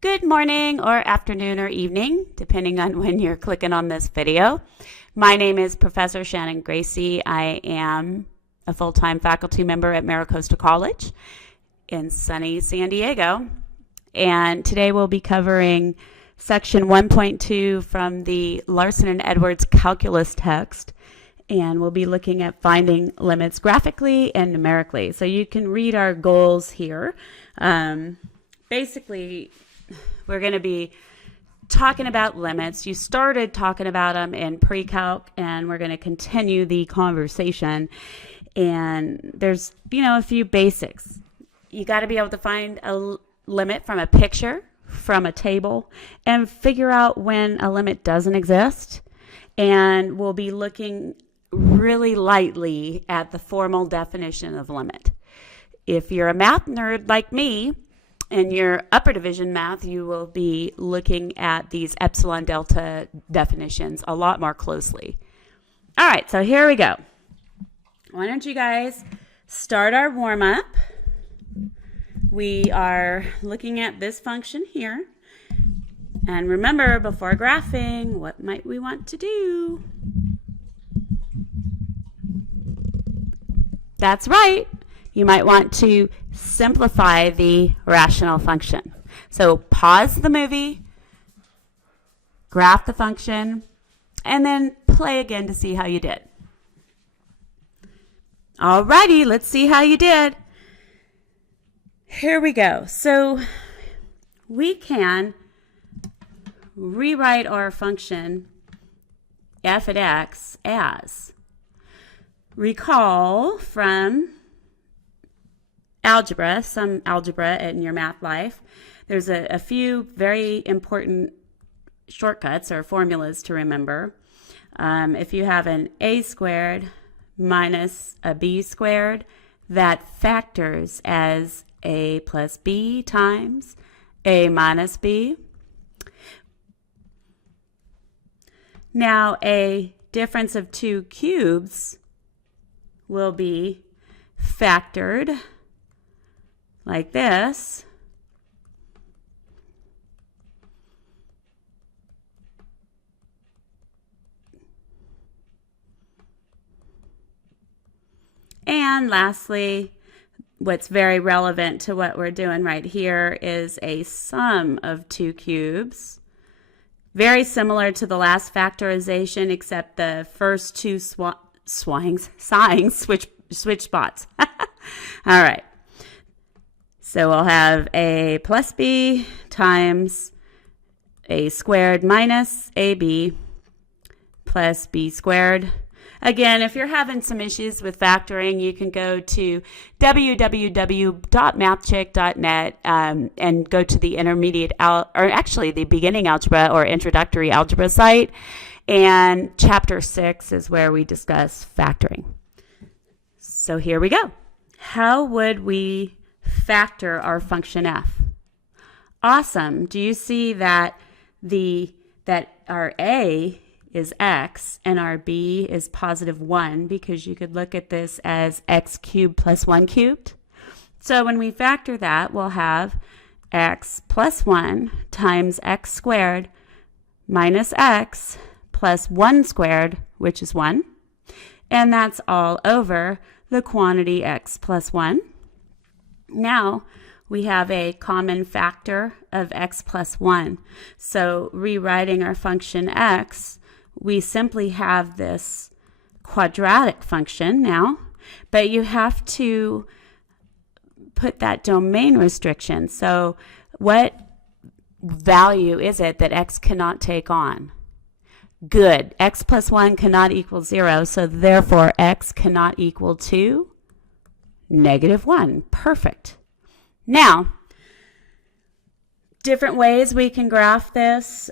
Good morning or afternoon or evening, depending on when you're clicking on this video. My name is Professor Shannon Gracey. I am a full-time faculty member at MiraCosta College in sunny San Diego. And today we'll be covering section 1.2 from the Larson and Edwards Calculus text. And we'll be looking at finding limits graphically and numerically. So you can read our goals here. Basically, we're going to be talking about limits. You started talking about them in pre-calc, and we're going to continue the conversation. And there's, a few basics. You got to be able to find a limit from a picture, from a table, and figure out when a limit doesn't exist. And we'll be looking really lightly at the formal definition of limit. If you're a math nerd like me, in your upper division math, you will be looking at these epsilon delta definitions a lot more closely. All right, so here we go. Why don't you guys start our warm-up? We are looking at this function here. And remember, before graphing, what might we want to do? That's right. You might want to simplify the rational function. So pause the movie, graph the function, and then play again to see how you did. Alrighty, let's see how you did. Here we go. So we can rewrite our function f at x as, recall from algebra, some algebra in your math life, there's a few very important shortcuts or formulas to remember. If you have an a squared minus a b squared, that factors as a plus b times a minus b. Now, a difference of two cubes will be factored like this. And lastly, what's very relevant to what we're doing right here is a sum of two cubes. Very similar to the last factorization, except the first two signs switch spots. All right. So we'll have a plus b times a squared minus ab plus b squared. Again, if you're having some issues with factoring, you can go to www.mathchick.net and go to the the beginning algebra or introductory algebra site. And chapter 6 is where we discuss factoring. So here we go. How would we factor our function f? Awesome. Do you see that our a is x and our b is positive 1, because you could look at this as x cubed plus 1 cubed? So when we factor that, we'll have x plus 1 times x squared minus x plus 1 squared, which is 1. And that's all over the quantity x plus 1. Now we have a common factor of x plus 1. So rewriting our function x, we simply have this quadratic function now, but you have to put that domain restriction. So what value is it that x cannot take on? Good. X plus 1 cannot equal 0, so therefore x cannot equal to -1. Perfect. Now, different ways we can graph this.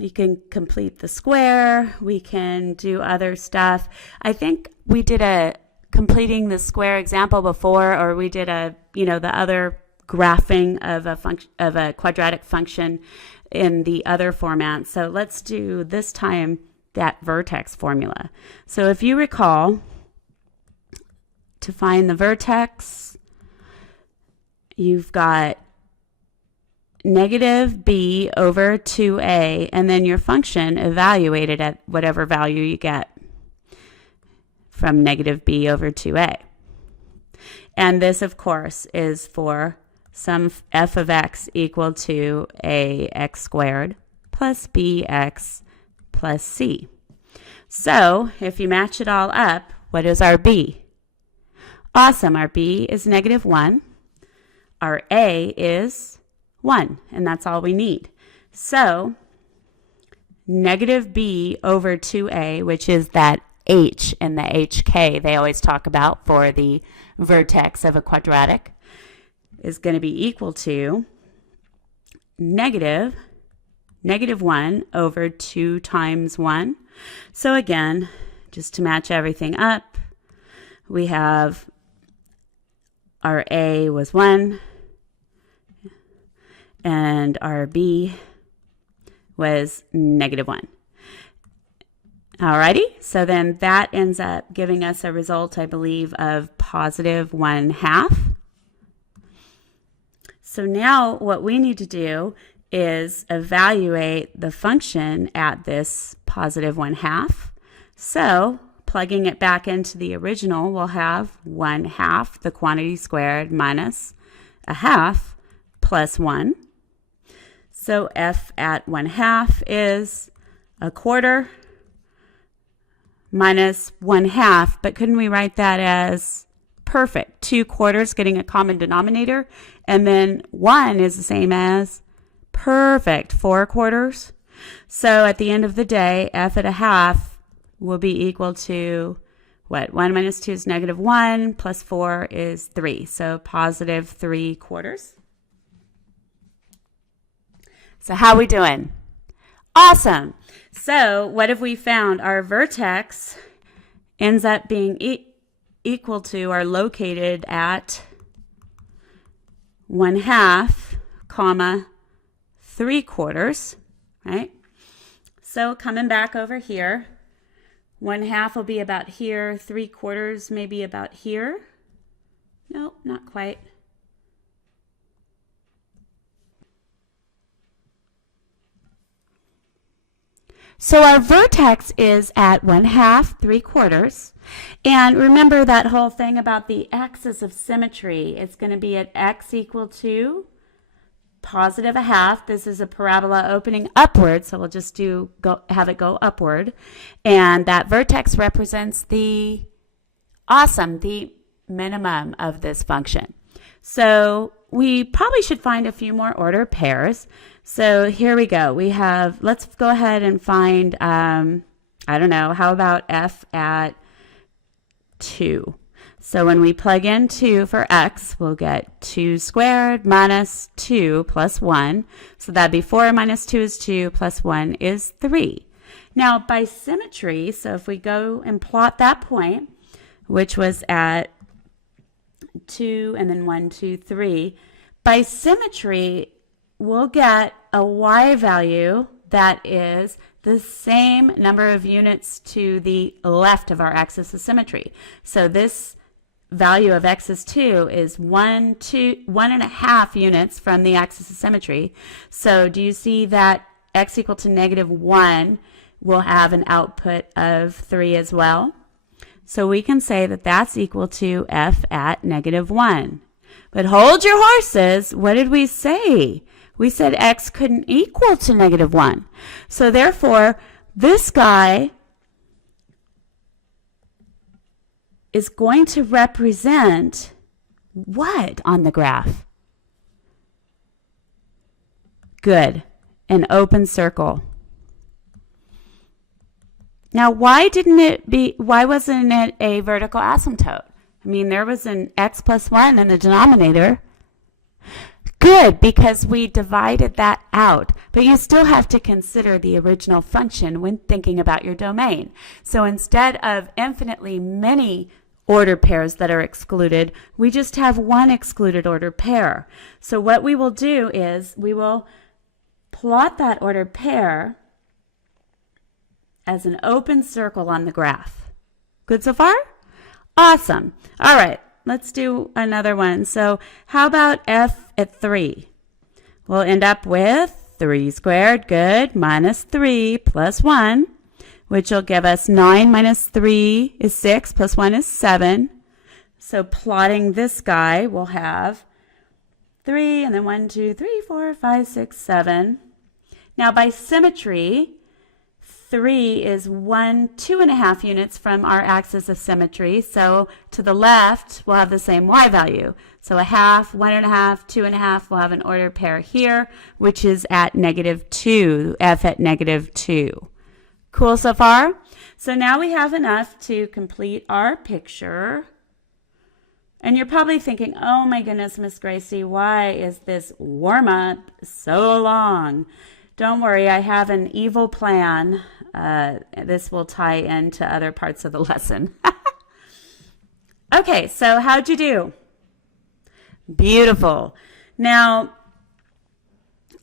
You can complete the square. We can do other stuff. I think we did a completing the square example before, or we did the other graphing of a quadratic function in the other format. So let's do this time that vertex formula. So if you recall, to find the vertex, you've got negative b over 2a, and then your function evaluated at whatever value you get from negative b over 2a. And this, of course, is for some f of x equal to ax squared plus bx plus c. So if you match it all up, what is our b? Awesome, our b is negative 1. Our a is 1, and that's all we need. So negative b over 2a, which is that h in the hk they always talk about for the vertex of a quadratic, is going to be equal to negative 1 over 2 times 1. So again, just to match everything up, we have our a was 1, and our b was negative 1. Alrighty, so then that ends up giving us a result, I believe, of positive 1/2. So now what we need to do is evaluate the function at this positive 1/2. So plugging it back into the original, we'll have 1/2, the quantity squared, minus 1/2 plus 1. So f at 1/2 is 1/4 minus 1/2, but couldn't we write that as perfect? 2/4 getting a common denominator, and then 1 is the same as perfect 4/4. So at the end of the day, f at 1/2 will be equal to what? 1 minus 2 is negative 1, plus 4 is 3. So positive 3/4. So how are we doing? Awesome. So what have we found? Our vertex ends up being equal to or located at 1/2, comma 3/4, right? So coming back over here, 1/2 will be about here, 3/4 maybe about here. No, not quite. So our vertex is at 1/2, 3/4. And remember that whole thing about the axis of symmetry. It's going to be at x equal to positive 1/2. This is a parabola opening upward, so we'll just have it go upward. And that vertex represents the minimum of this function. So we probably should find a few more order pairs. So here we go. We have, let's go ahead and find, I don't know, how about f at 2? So when we plug in 2 for x, we'll get 2 squared minus 2 plus 1. So that'd be 4 minus 2 is 2 plus 1 is 3. Now by symmetry, so if we go and plot that point, which was at 2 and then 1, 2, 3, by symmetry, we'll get a y value that is the same number of units to the left of our axis of symmetry. So this value of x is 2 is 1.5 units from the axis of symmetry. So do you see that x equal to negative 1 will have an output of 3 as well? So we can say that that's equal to f at negative 1. But hold your horses. What did we say? We said x couldn't equal to negative 1. So therefore, this guy is going to represent what on the graph? Good. An open circle. Now, why wasn't it a vertical asymptote? I mean, there was an x plus 1 in the denominator. Good, because we divided that out. But you still have to consider the original function when thinking about your domain. So instead of infinitely many order pairs that are excluded, we just have one excluded order pair. So what we will do is we will plot that order pair as an open circle on the graph. Good so far? Awesome. All right. Let's do another one. So how about f at 3? we'll end up with 3 squared, good, minus 3 plus 1, which will give us 9 minus 3 is 6, plus 1 is 7. So plotting this guy, we'll have 3, and then 1, 2, 3, 4, 5, 6, 7. Now by symmetry, 3 is 2.5 units from our axis of symmetry. So to the left, we'll have the same y value. So a half, 1.5, 2.5, we'll have an ordered pair here, which is at -2, f at -2. Cool so far? So now we have enough to complete our picture. And you're probably thinking, oh my goodness, Miss Gracey, why is this warm-up so long? Don't worry, I have an evil plan. This will tie into other parts of the lesson. Okay, so how'd you do? Beautiful. Now,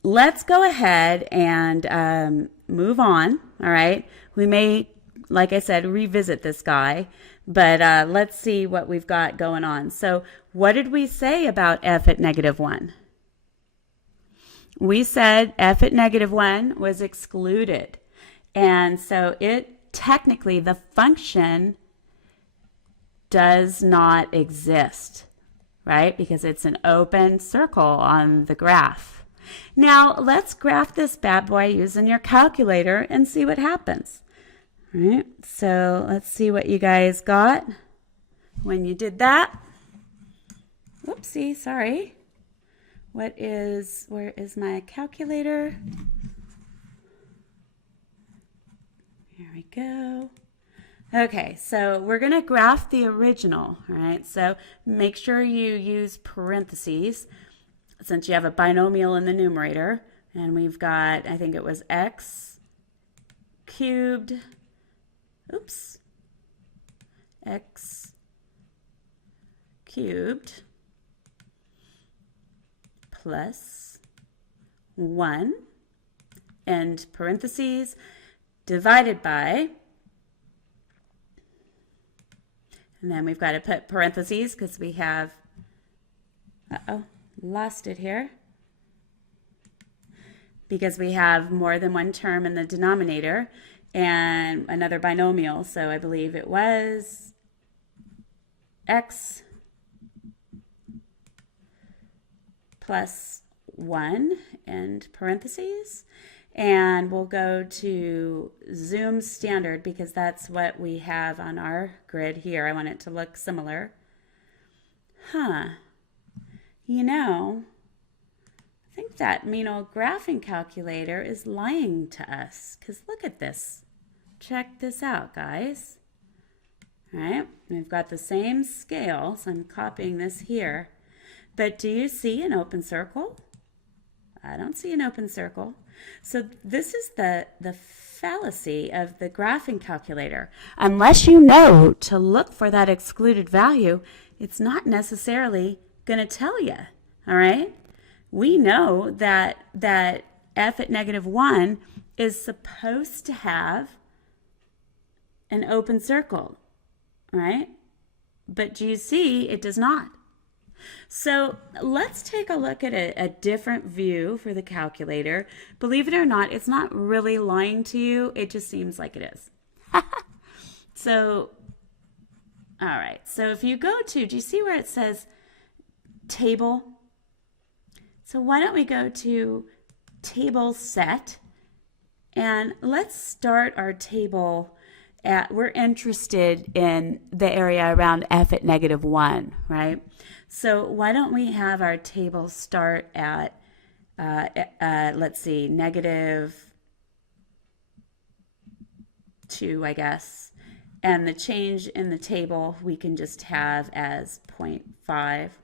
let's go ahead and move on, all right? We may, like I said, revisit this guy, but let's see what we've got going on. So what did we say about f at -1? We said f at -1 was excluded. And so it technically, the function does not exist, right? Because it's an open circle on the graph. Now let's graph this bad boy using your calculator and see what happens. All right, so let's see what you guys got when you did that. Whoopsie, sorry. Where is my calculator? Here we go. Okay, so we're going to graph the original, all right? So make sure you use parentheses since you have a binomial in the numerator. And we've got, I think it was x cubed, x cubed plus 1 and parentheses divided by, and then we've got to put parentheses because we have, lost it here, because we have more than one term in the denominator and another binomial. So I believe it was x plus 1 and parentheses. And we'll go to zoom standard because that's what we have on our grid here. I want it to look similar. You know, I think that mean old graphing calculator is lying to us because look at this. Check this out, guys. All right, we've got the same scale, so I'm copying this here. But do you see an open circle? I don't see an open circle. So this is the fallacy of the graphing calculator. Unless you know to look for that excluded value, it's not necessarily going to tell you, all right? We know that f at -1 is supposed to have an open circle, all right? But do you see it does not? So let's take a look at a different view for the calculator. Believe it or not, it's not really lying to you. It just seems like it is. So, all right. So if you go to, do you see where it says table? So why don't we go to table set and let's start our table at, we're interested in the area around f at -1, right? So why don't we have our table start at, let's see, -2, I guess. And the change in the table we can just have as 0.5.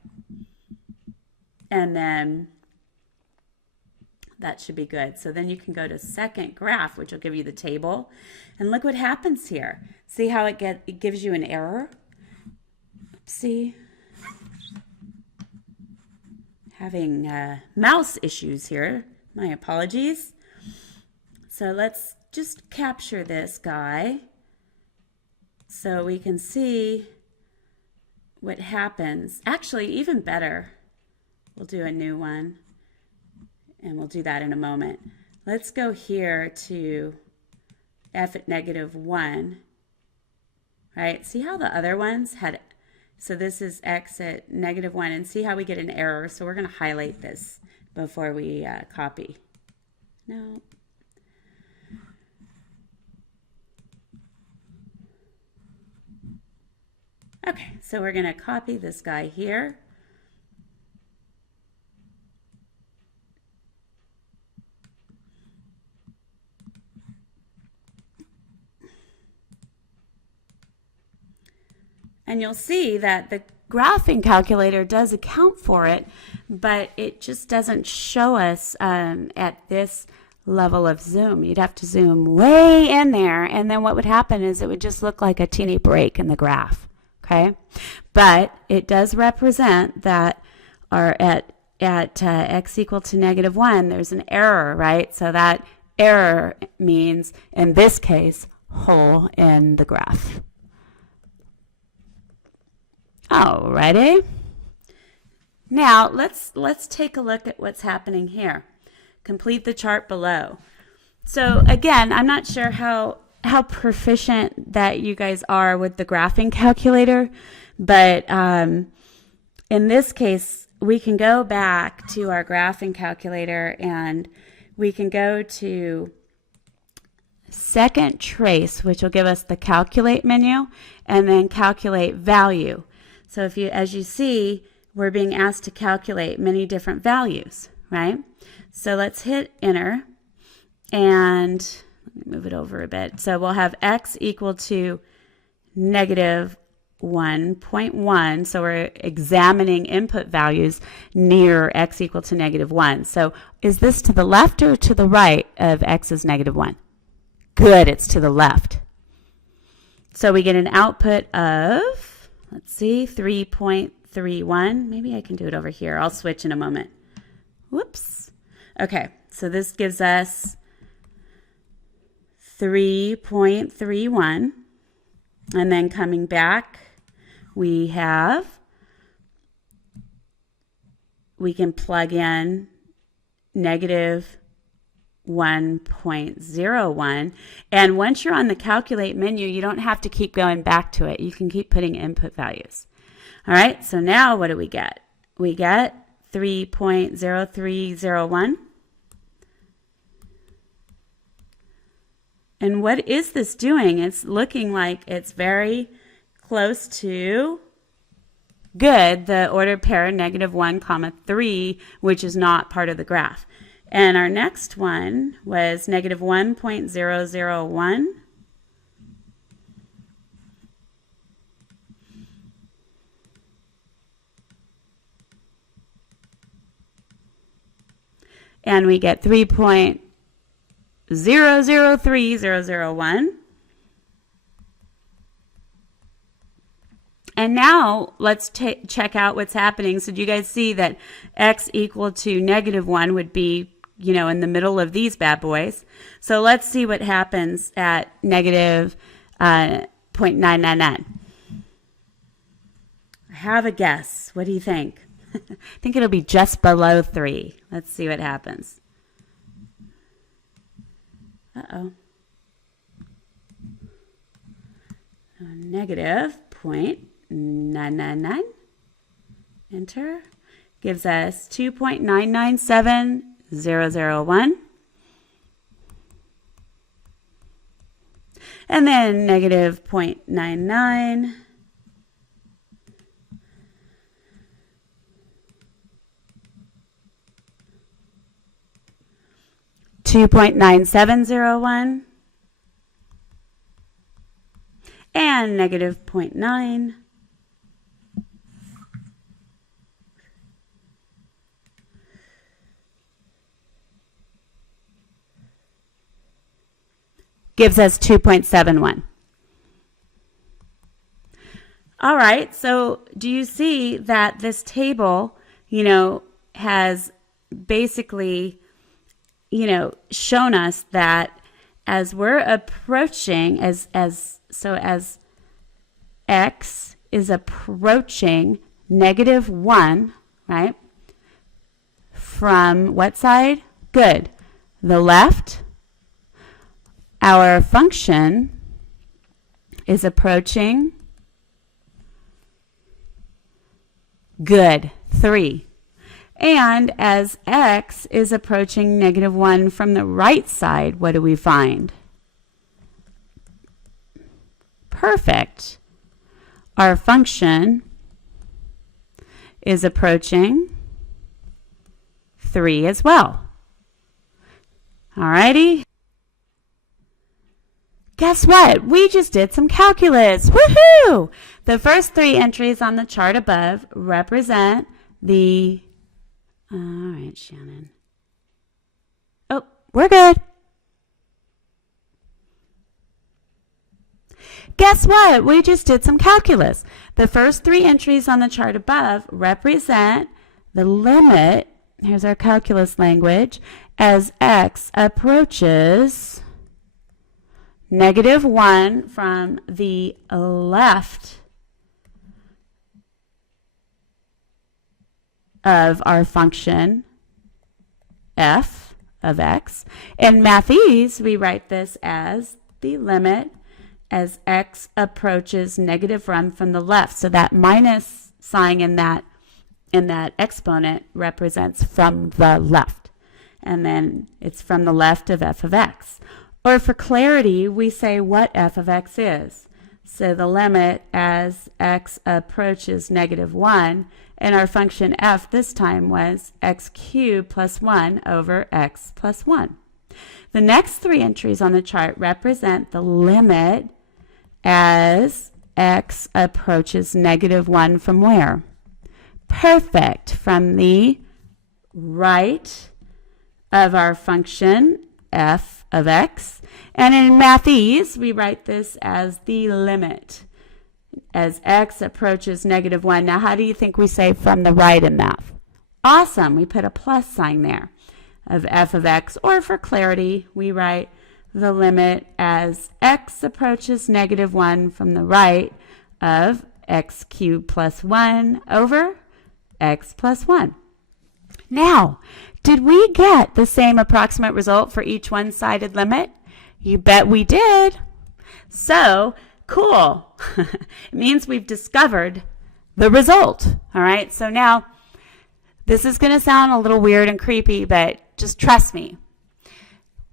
And then that should be good. So then you can go to second graph, which will give you the table. And look what happens here. See how it gives you an error? See? Having mouse issues here. My apologies. So let's just capture this guy so we can see what happens. Actually, even better, we'll do a new one. and we'll do that in a moment. Let's go here to f at -1, right? See how the other ones had, so this is x at -1, and see how we get an error. So we're going to highlight this before we copy. No. Okay, so we're going to copy this guy here. And you'll see that the graphing calculator does account for it, but it just doesn't show us at this level of zoom. You'd have to zoom way in there, and then what would happen is it would just look like a teeny break in the graph. Okay, but it does represent that our at x equal to -1, there's an error, right? So that error means, in this case, hole in the graph. Alrighty. Now let's take a look at what's happening here. Complete the chart below. So again, I'm not sure how proficient that you guys are with the graphing calculator, but in this case, we can go back to our graphing calculator and we can go to second trace, which will give us the calculate menu, and then calculate value. So if you, as you see, we're being asked to calculate many different values, right? So let's hit enter, and let me move it over a bit. So we'll have x equal to -1.1. So we're examining input values near x equal to -1. So is this to the left or to the right of x is -1? Good, it's to the left. So we get an output of, let's see, 3.31. Maybe I can do it over here. I'll switch in a moment. Whoops. Okay, so this gives us 3.31. And then coming back, we can plug in -1.01. And once you're on the calculate menu, you don't have to keep going back to it. You can keep putting input values. All right, so now what do we get? We get 3.0301. And what is this doing? It's looking like it's very close to good, the ordered pair -1, 3, which is not part of the graph. And our next one was -1.001. And we get 3.003001. And now let's check out what's happening. So do you guys see that x equal to -1 would be, you know, in the middle of these bad boys? So let's see what happens at -0.999. I have a guess. What do you think? I think it'll be just below 3. Let's see what happens. Uh-oh. -0.999. Enter. Gives us 2.997001. And then -0.99. 2.9701 and -0.9. Gives us 2.71. All right, so do you see that this table, you know, has basically, you know, shown us that as we're approaching, as x is approaching -1, right? From what side? Good. The left, our function is approaching. Good. 3. And as x is approaching -1 from the right side, what do we find? Perfect. Our function is approaching 3 as well. Alrighty. Guess what? We just did some calculus. Woohoo! The first 3 entries on the chart above represent the... All right, Shannon. Oh, we're good. Guess what? We just did some calculus. The first 3 entries on the chart above represent the limit, here's our calculus language, as x approaches -1 from the left of our function f of x. In Mathese, we write this as the limit as x approaches -1 from the left. So that minus sign in that exponent represents from the left. And then it's from the left of f of x. Or for clarity, we say what f of x is. So the limit as x approaches -1, and our function f this time was x cubed plus 1 over x plus 1. The next 3 entries on the chart represent the limit as x approaches -1 from where? Perfect. From the right of our function f of x. And in Mathese, we write this as the limit as x approaches -1. Now, how do you think we say from the right in math? Awesome. We put a plus sign there of f of x. Or for clarity, we write the limit as x approaches -1 from the right of x cubed plus 1 over x plus 1. Now, did we get the same approximate result for each one-sided limit? You bet we did. So, cool. It means we've discovered the result. All right, so now this is going to sound a little weird and creepy, but just trust me.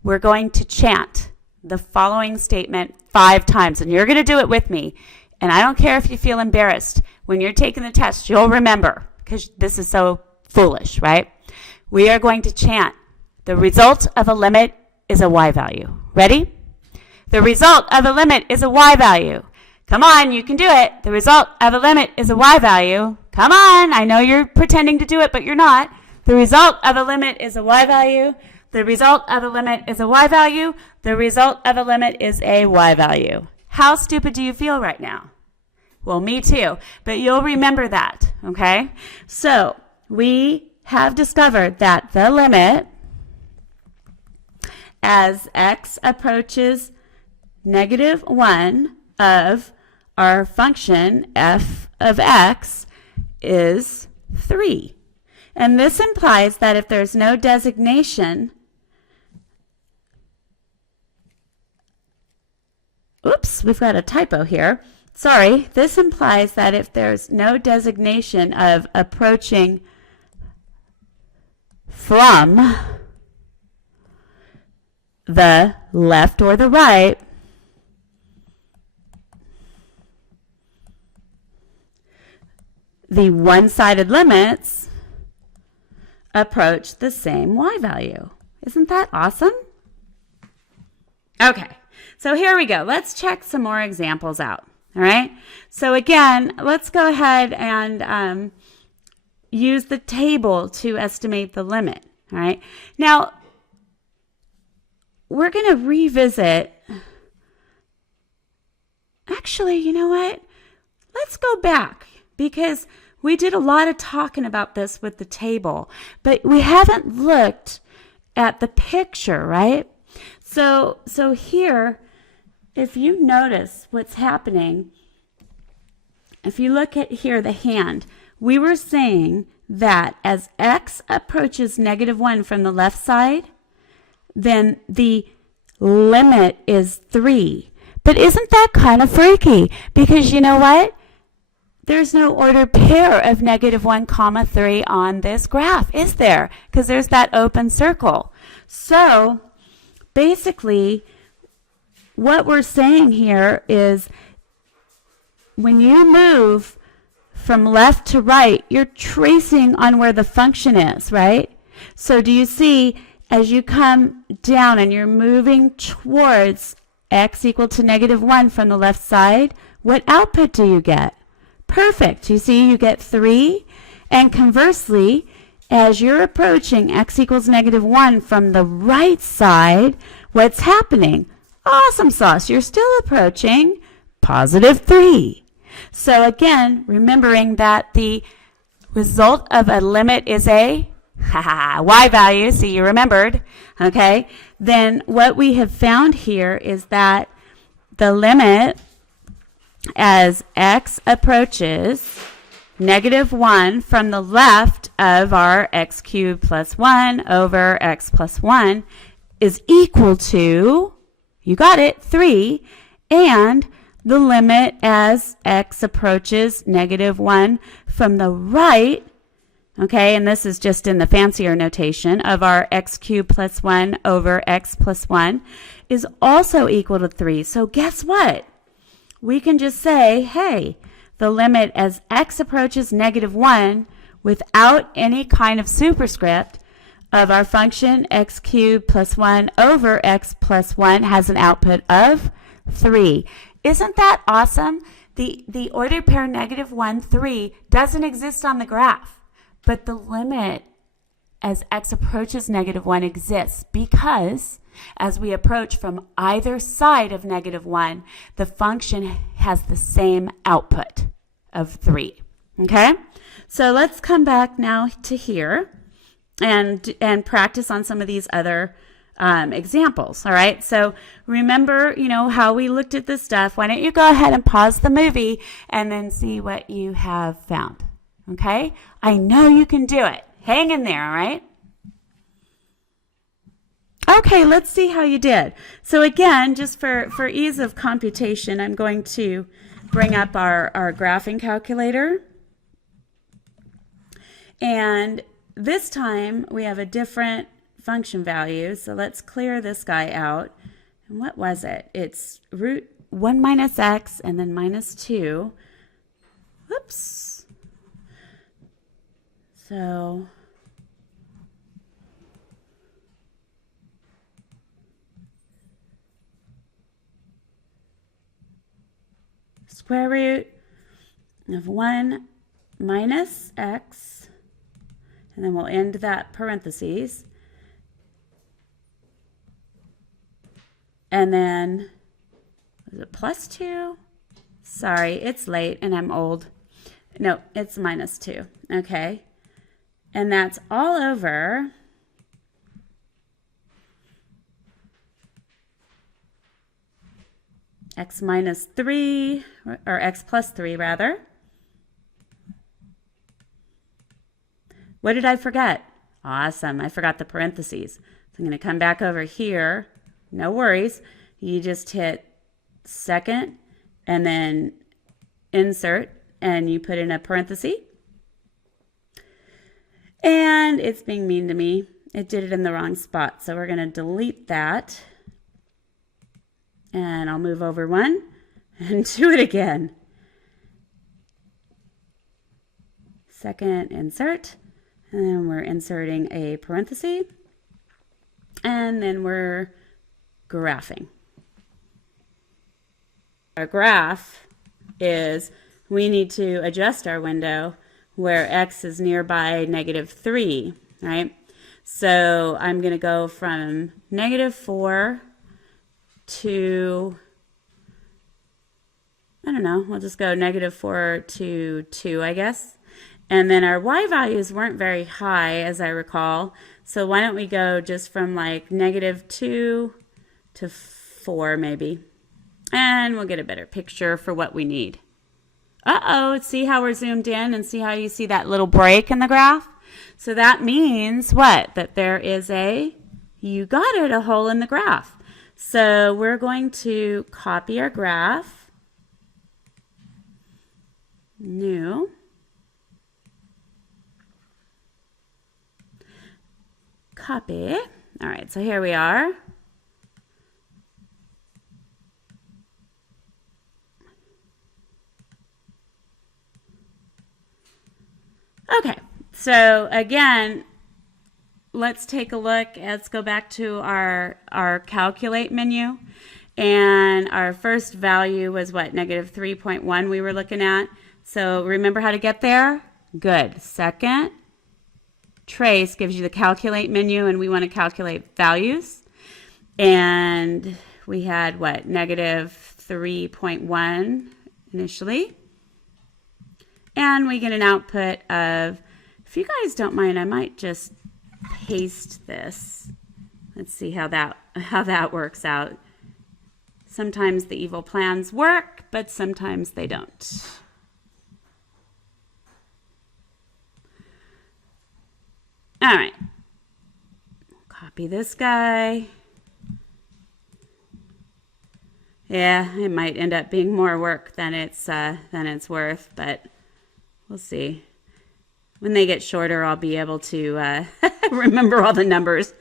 We're going to chant the following statement 5 times, and you're going to do it with me. And I don't care if you feel embarrassed. When you're taking the test, you'll remember, because this is so foolish, right? We are going to chant, the result of a limit is a y value. Ready? The result of a limit is a y value. Come on, you can do it. The result of a limit is a y value. Come on, I know you're pretending to do it, but you're not. The result of a limit is a y value. The result of a limit is a y value. The result of a limit is a y value. How stupid do you feel right now? Well, me too, but you'll remember that, okay? So we have discovered that the limit as x approaches -1 of our function f of x is 3. And this implies that if there's no designation, oops, we've got a typo here. Sorry, this implies that if there's no designation of approaching from the left or the right, the one-sided limits approach the same y value. Isn't that awesome? Okay, so here we go. Let's check some more examples out. All right, so again, let's go ahead and use the table to estimate the limit. All right, now we're going to revisit. Actually, you know what? Let's go back because we did a lot of talking about this with the table, but we haven't looked at the picture, right? So here, if you notice what's happening, if you look at here, the hand, we were saying that as x approaches -1 from the left side, then the limit is 3. But isn't that kind of freaky? Because you know what? There's no ordered pair of -1, 3 on this graph, is there? Because there's that open circle. So basically, what we're saying here is when you move from left to right, you're tracing on where the function is, right? So do you see as you come down and you're moving towards x equal to -1 from the left side, what output do you get? Perfect. You see, you get 3. And conversely, as you're approaching x equals -1 from the right side, what's happening? Awesome sauce. You're still approaching +3. So again, remembering that the result of a limit is a y value, see, you remembered, okay? Then what we have found here is that the limit as x approaches -1 from the left of our x cubed plus 1 over x plus 1 is equal to, you got it, 3, and the limit as x approaches -1 from the right, okay, and this is just in the fancier notation of our x cubed plus 1 over x plus 1 is also equal to 3. So guess what? We can just say, hey, the limit as x approaches -1 without any kind of superscript of our function x cubed plus 1 over x plus 1 has an output of 3. Isn't that awesome? The ordered pair -1, 3 doesn't exist on the graph, but the limit as x approaches -1 exists because as we approach from either side of -1, the function has the same output of 3. Okay? So let's come back now to here and practice on some of these other examples. All right, so remember, how we looked at this stuff. Why don't you go ahead and pause the movie and then see what you have found. Okay, I know you can do it. Hang in there, all right? Okay, let's see how you did. So again, just for ease of computation, I'm going to bring up our graphing calculator. And this time we have a different function value. So let's clear this guy out. And what was it? It's root 1 minus x and then minus 2. Whoops. So square root of 1 minus x, and then we'll end that parentheses. And then, was it plus 2? Sorry, it's late and I'm old. No, it's minus 2. Okay. And that's all over x minus 3, or x plus 3 rather. What did I forget? Awesome, I forgot the parentheses. So I'm going to come back over here. No worries. You just hit second and then insert and you put in a parenthesis. And it's being mean to me. It did it in the wrong spot. So we're going to delete that. And I'll move over one and do it again. Second insert. And then we're inserting a parenthesis. And then we're graphing. Our graph is we need to adjust our window where x is nearby -3, right? So I'm going to go from -4 to, I don't know, we'll just go -4 to 2, I guess. And then our y values weren't very high, as I recall. So why don't we go just from like -2 to 4 maybe. And we'll get a better picture for what we need. Uh-oh, see how we're zoomed in and see how you see that little break in the graph? So that means what? That there is you got it, a hole in the graph. So we're going to copy our graph. New. Copy. All right, so here we are. Okay, so again, let's take a look. Let's go back to our calculate menu. And our first value was what? Negative 3.1 we were looking at. So remember how to get there? Good. Second, trace gives you the calculate menu, and we want to calculate values. And we had what? Negative 3.1 initially. And we get an output of, if you guys don't mind, I might just paste this. Let's see how that works out. Sometimes the evil plans work, but sometimes they don't. All right. Copy this guy. Yeah, it might end up being more work than it's worth, but we'll see. When they get shorter, I'll be able to remember all the numbers.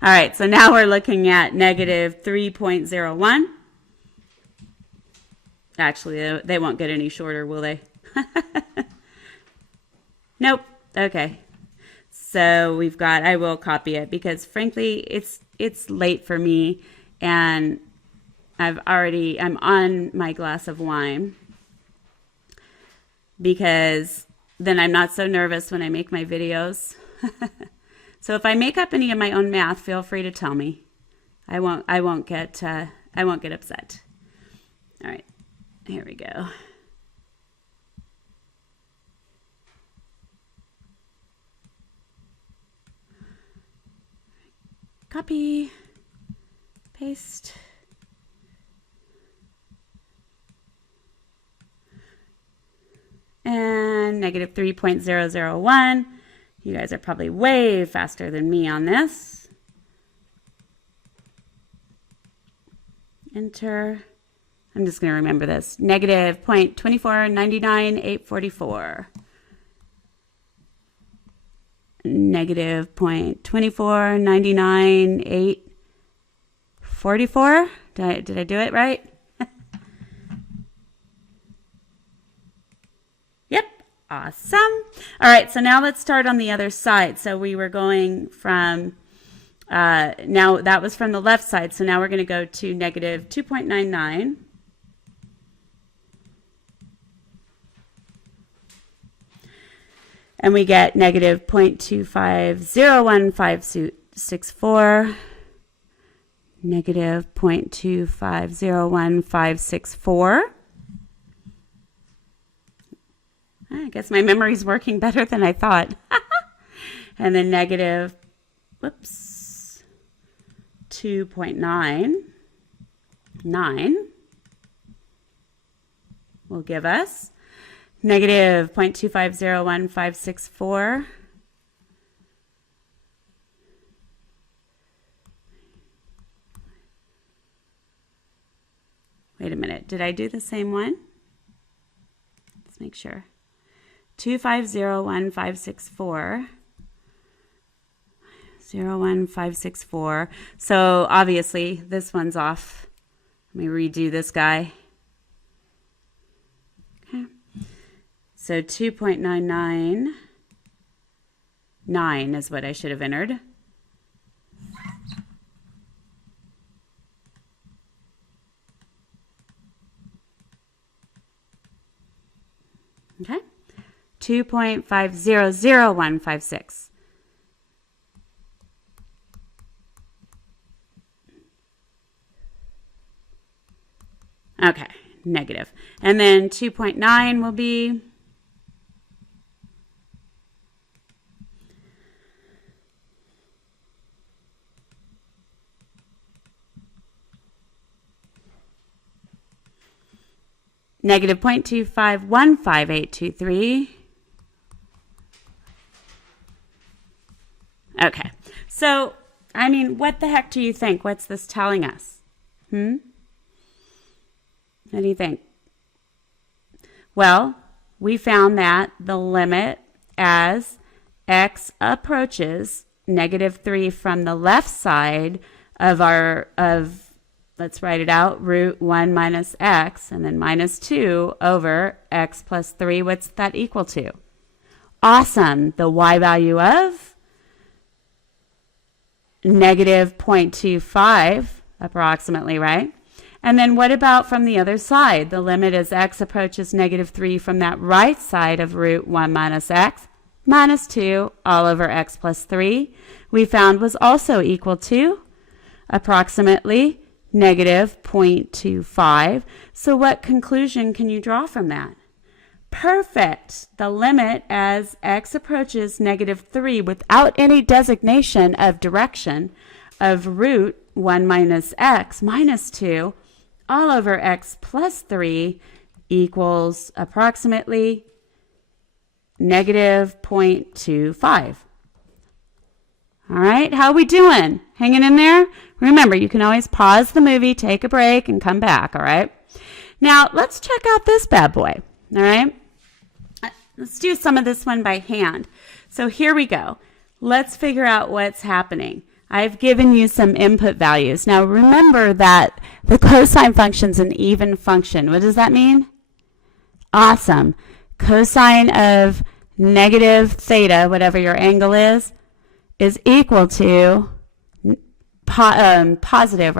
All right, so now we're looking at negative 3.01. Actually, they won't get any shorter, will they? Nope. Okay. So we've got, I will copy it because frankly, it's late for me and I'm on my glass of wine because then I'm not so nervous when I make my videos. So if I make up any of my own math, feel free to tell me. I won't get upset. All right, here we go. Copy, paste. And negative 3.001. You guys are probably way faster than me on this. Enter. I'm just going to remember this. Negative 0.2499844. Negative 0.2499844. Did I do it right? Yep. Awesome. All right, so now let's start on the other side. So we were going from, now that was from the left side, so now we're going to go to negative 2.99. And we get negative 0.2501564, negative 0.2501564. I guess my memory's working better than I thought. And then negative, 2.99 will give us negative 0.2501564. Wait a minute. Did I do the same one? Let's make sure. 2501564. 01564. So obviously this one's off. Let me redo this guy. Okay. So 2.999 is what I should have entered. Okay. 2.500156. Okay, negative. And then 2.9 will be negative 0.25158823. Okay, so, I mean, what the heck do you think? What's this telling us? What do you think? Well, we found that the limit as x approaches negative 3 from the left side of let's write it out, root 1 minus x, and then minus 2 over x plus 3. What's that equal to? Awesome. The y value of negative 0.25, approximately, right? And then what about from the other side? The limit as x approaches negative 3 from that right side of root 1 minus x, minus 2 all over x plus 3, we found was also equal to approximately negative 0.25. So what conclusion can you draw from that? Perfect. The limit as x approaches negative 3 without any designation of direction of root 1 minus x minus 2 all over x plus 3 equals approximately negative 0.25. All right, how are we doing? Hanging in there? Remember, you can always pause the movie, take a break, and come back, all right? Now, let's check out this bad boy, all right? Let's do some of this one by hand. So here we go. Let's figure out what's happening. I've given you some input values. Now, remember that the cosine function's an even function. What does that mean? Awesome. Cosine of negative theta, whatever your angle is equal to positive,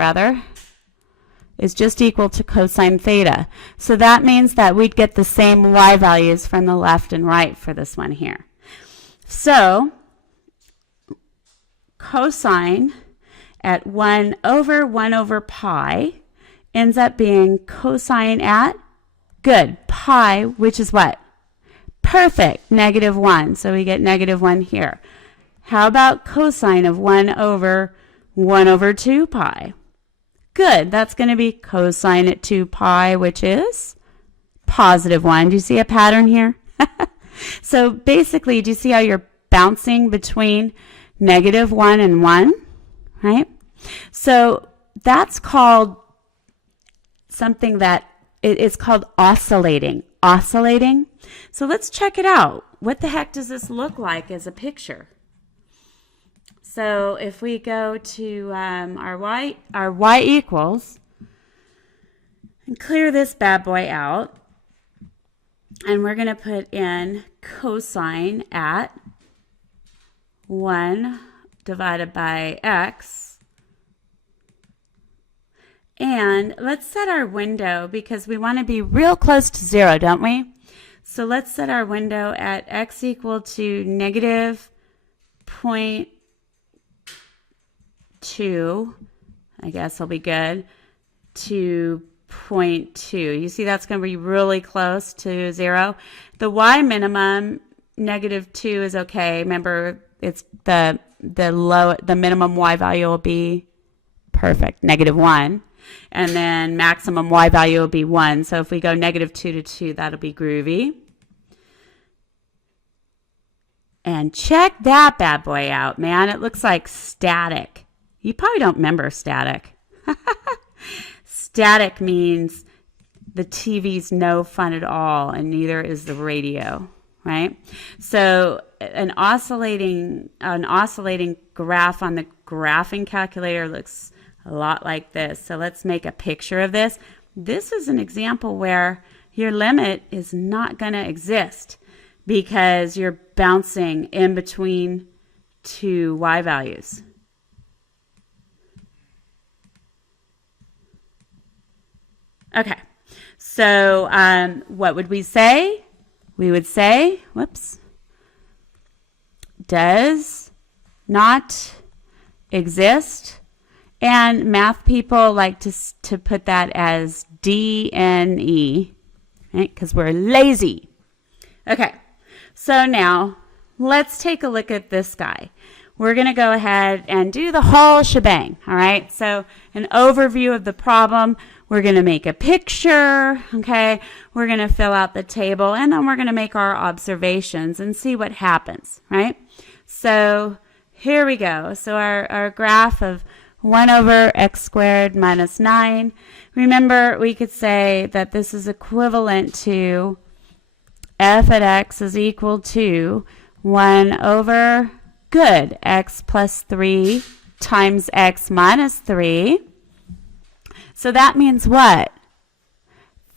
is just equal to cosine theta. So that means that we'd get the same y values from the left and right for this one here. So cosine at 1 over pi ends up being cosine at, good, pi, which is what? Perfect, negative 1. So we get negative 1 here. How about cosine of 1 over 2 pi? Good, that's going to be cosine at 2 pi, which is positive 1. Do you see a pattern here? So basically, do you see how you're bouncing between negative 1 and 1, right? So that's called something that it's called oscillating. Oscillating. So let's check it out. What the heck does this look like as a picture? So if we go to our y equals, and clear this bad boy out, and we're going to put in cosine at 1 divided by x. And let's set our window because we want to be real close to 0, don't we? So let's set our window at x equal to negative 0.2, I guess will be good, to 0.2. You see that's going to be really close to 0. The y minimum, negative 2 is okay. Remember, it's the minimum y value will be perfect, negative 1. And then maximum y value will be 1. So if we go negative 2 to 2, that'll be groovy. And check that bad boy out, man. It looks like static. You probably don't remember static. Static means the TV's no fun at all, and neither is the radio, right? So an oscillating graph on the graphing calculator looks a lot like this. So let's make a picture of this. This is an example where your limit is not going to exist because you're bouncing in between two y values. Okay, so what would we say? We would say, whoops, does not exist. And math people like to put that as DNE, right? Because we're lazy. Okay, so now let's take a look at this guy. we're going to go ahead and do the whole shebang, all right? So an overview of the problem. We're going to make a picture, okay? We're going to fill out the table, and then we're going to make our observations and see what happens, right? So here we go. So our graph of 1 over x squared minus 9. Remember, we could say that this is equivalent to f at x is equal to 1 over, good, x plus 3 times x minus 3. So that means what?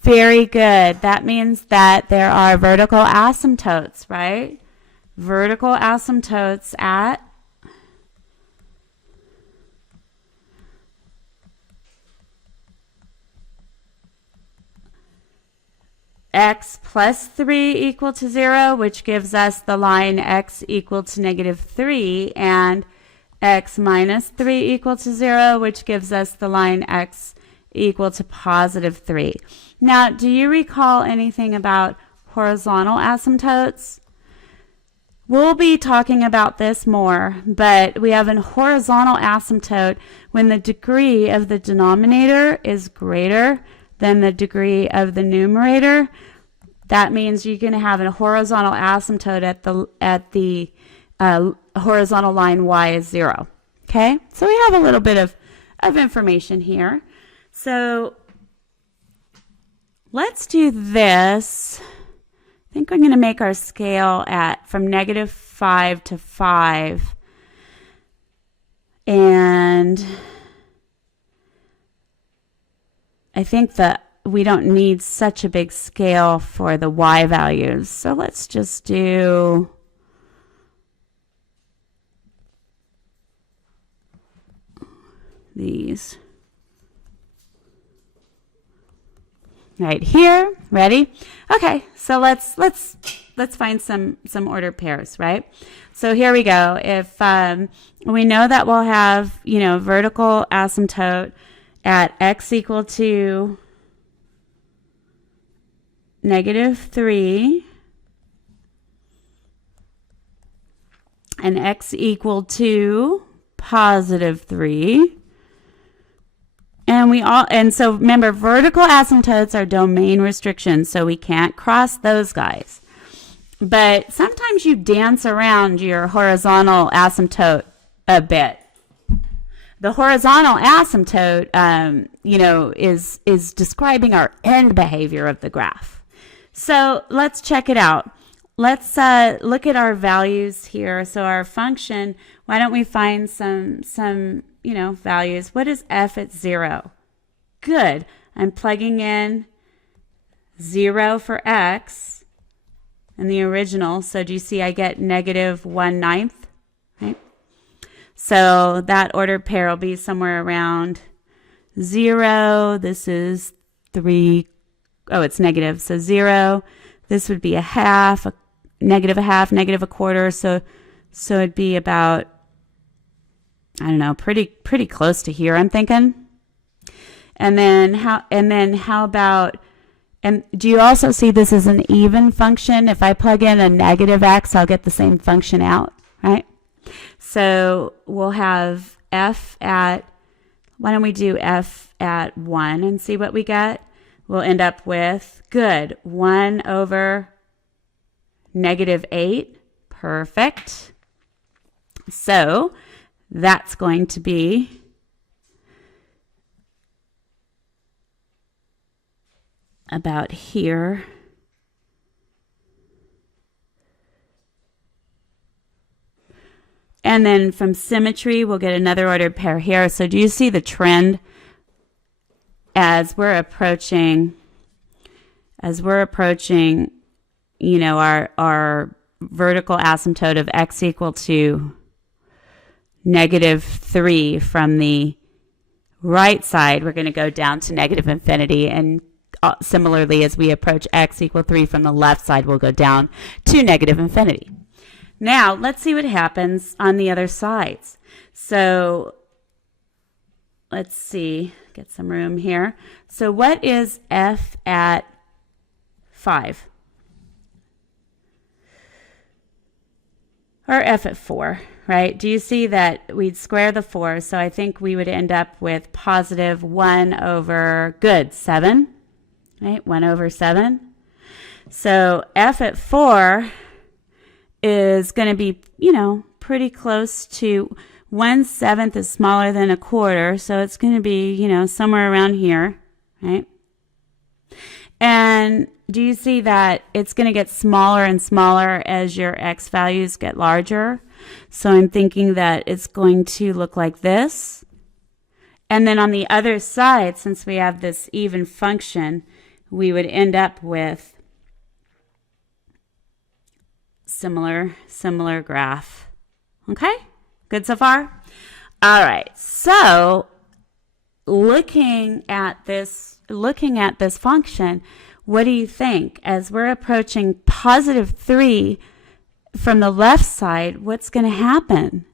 Very good. That means that there are vertical asymptotes, right? Vertical asymptotes at x plus 3 equal to 0, which gives us the line x equal to negative 3, and x minus 3 equal to 0, which gives us the line x equal to positive 3. Now, do you recall anything about horizontal asymptotes? We'll be talking about this more, but we have a horizontal asymptote when the degree of the denominator is greater than the degree of the numerator. That means you're going to have a horizontal asymptote at the horizontal line y is 0. Okay, so we have a little bit of information here. So let's do this. I think we're going to make our scale from negative 5 to 5. And I think that we don't need such a big scale for the y values. So let's just do these right here. Ready? Okay, so let's find some ordered pairs, right? So here we go. If we know that we'll have, vertical asymptote at x equal to negative 3 and x equal to positive 3. And so remember, vertical asymptotes are domain restrictions, so we can't cross those guys. But sometimes you dance around your horizontal asymptote a bit. The horizontal asymptote, is describing our end behavior of the graph. So let's check it out. Let's look at our values here. So our function, why don't we find some values? What is f at 0? Good. I'm plugging in 0 for x in the original. So do you see I get negative 1/9? Right? So that ordered pair will be somewhere around 0. This is 3. Oh, it's negative. So 0. This would be a half, negative a quarter. So it'd be about, I don't know, pretty close to here, I'm thinking. And then how about, and do you also see this as an even function? If I plug in a negative x, I'll get the same function out, right? So we'll have f at, why don't we do f at 1 and see what we get? We'll end up with, good, 1 over negative 8. Perfect. So that's going to be about here. And then from symmetry, we'll get another ordered pair here. So do you see the trend as we're approaching, our vertical asymptote of x equal to negative 3 from the right side, we're going to go down to negative infinity. And similarly, as we approach x equal 3 from the left side, we'll go down to negative infinity. Now, let's see what happens on the other sides. So let's see, get some room here. So what is f at 5? or f at 4, right? Do you see that we'd square the 4? So I think we would end up with positive 1 over, good, 7, right? 1 over 7. So f at 4 is going to be, you know, pretty close to 1/7 is smaller than a quarter. So it's going to be, you know, somewhere around here, right? And do you see that it's going to get smaller and smaller as your x values get larger? So I'm thinking that it's going to look like this. And then on the other side, since we have this even function, we would end up with similar graph. Okay? Good so far? All right. So looking at this function, what do you think? As we're approaching positive 3 from the left side, what's going to happen?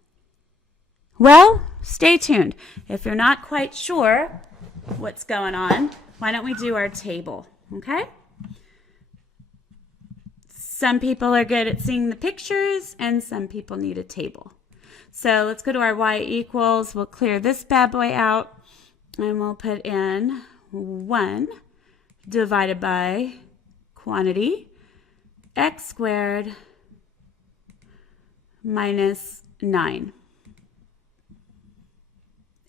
Well, stay tuned. If you're not quite sure what's going on, why don't we do our table, okay? Some people are good at seeing the pictures, and some people need a table. So let's go to our y equals. We'll clear this bad boy out, and we'll put in 1 divided by quantity x squared minus 9.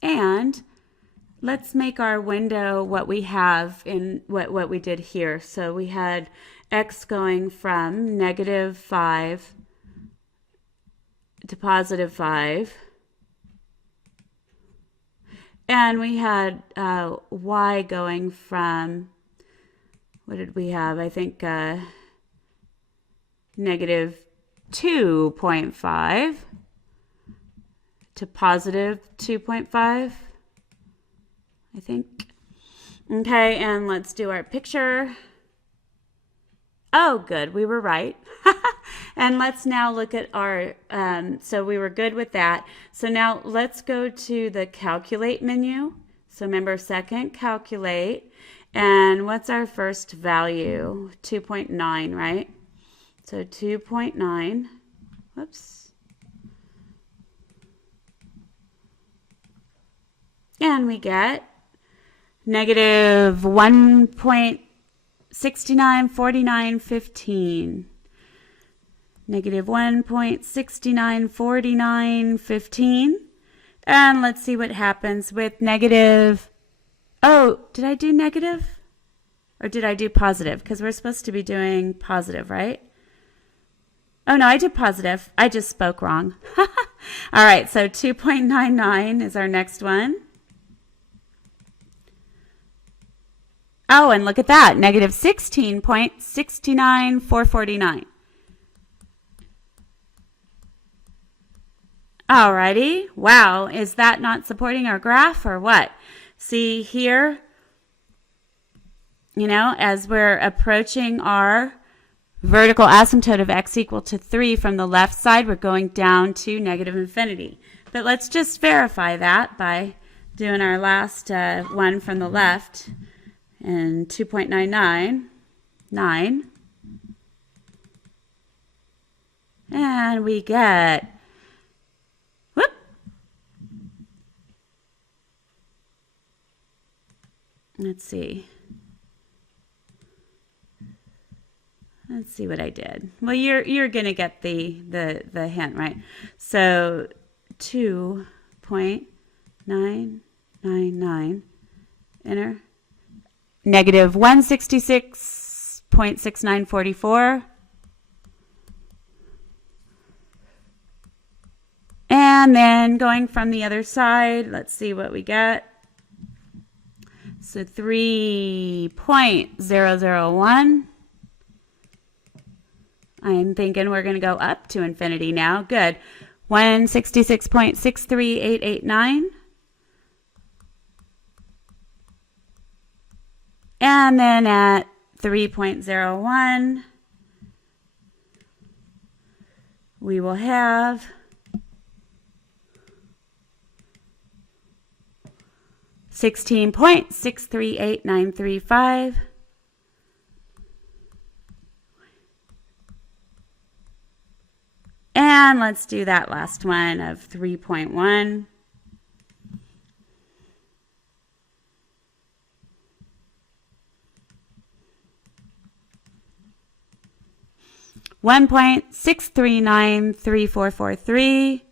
And let's make our window what we have in what we did here. So we had x going from -5 to positive 5. And we had y going from, what did we have? I think negative 2.5 to positive 2.5, I think. Okay, and let's do our picture. Oh, good, we were right. And let's now look at our, so we were good with that. So now let's go to the calculate menu. So remember, second, calculate. And what's our first value? 2.9, right? So 2.9, whoops. And we get negative 1.694915. Negative 1.694915. And let's see what happens with negative. Oh, did I do negative? Or did I do positive? Because we're supposed to be doing positive, right? Oh, no, I did positive. I just spoke wrong. All right, so 2.99 is our next one. Oh, and look at that, negative 16.69449. Alrighty, wow, is that not supporting our graph or what? See here, you know, as we're approaching our vertical asymptote of x equal to 3 from the left side, we're going down to negative infinity. But let's just verify that by doing our last one from the left, and 2.999, and we get, whoop, let's see what I did. Well, you're gonna get the hint, right? So 2.999 enter. Negative 166.6944. And then going from the other side, let's see what we get. So 3.001. I'm thinking we're going to go up to infinity now. Good. 166.63889. And then at 3.01, we will have 16.638935. And And let's do that last one of 3.1. 1.6393443.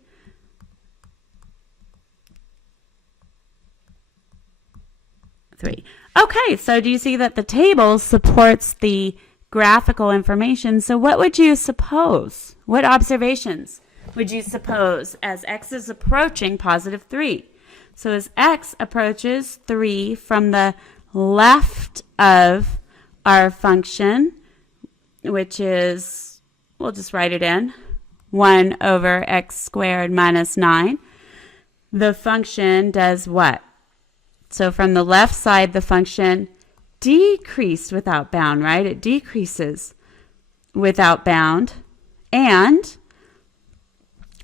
Okay, so do you see that the table supports the graphical information? So what would you suppose? What observations would you suppose as x is approaching positive 3? So as x approaches 3 from the left of our function, which is, we'll just write it in, 1 over x squared minus 9, the function does what? So from the left side, the function decreased without bound, right? It decreases without bound. And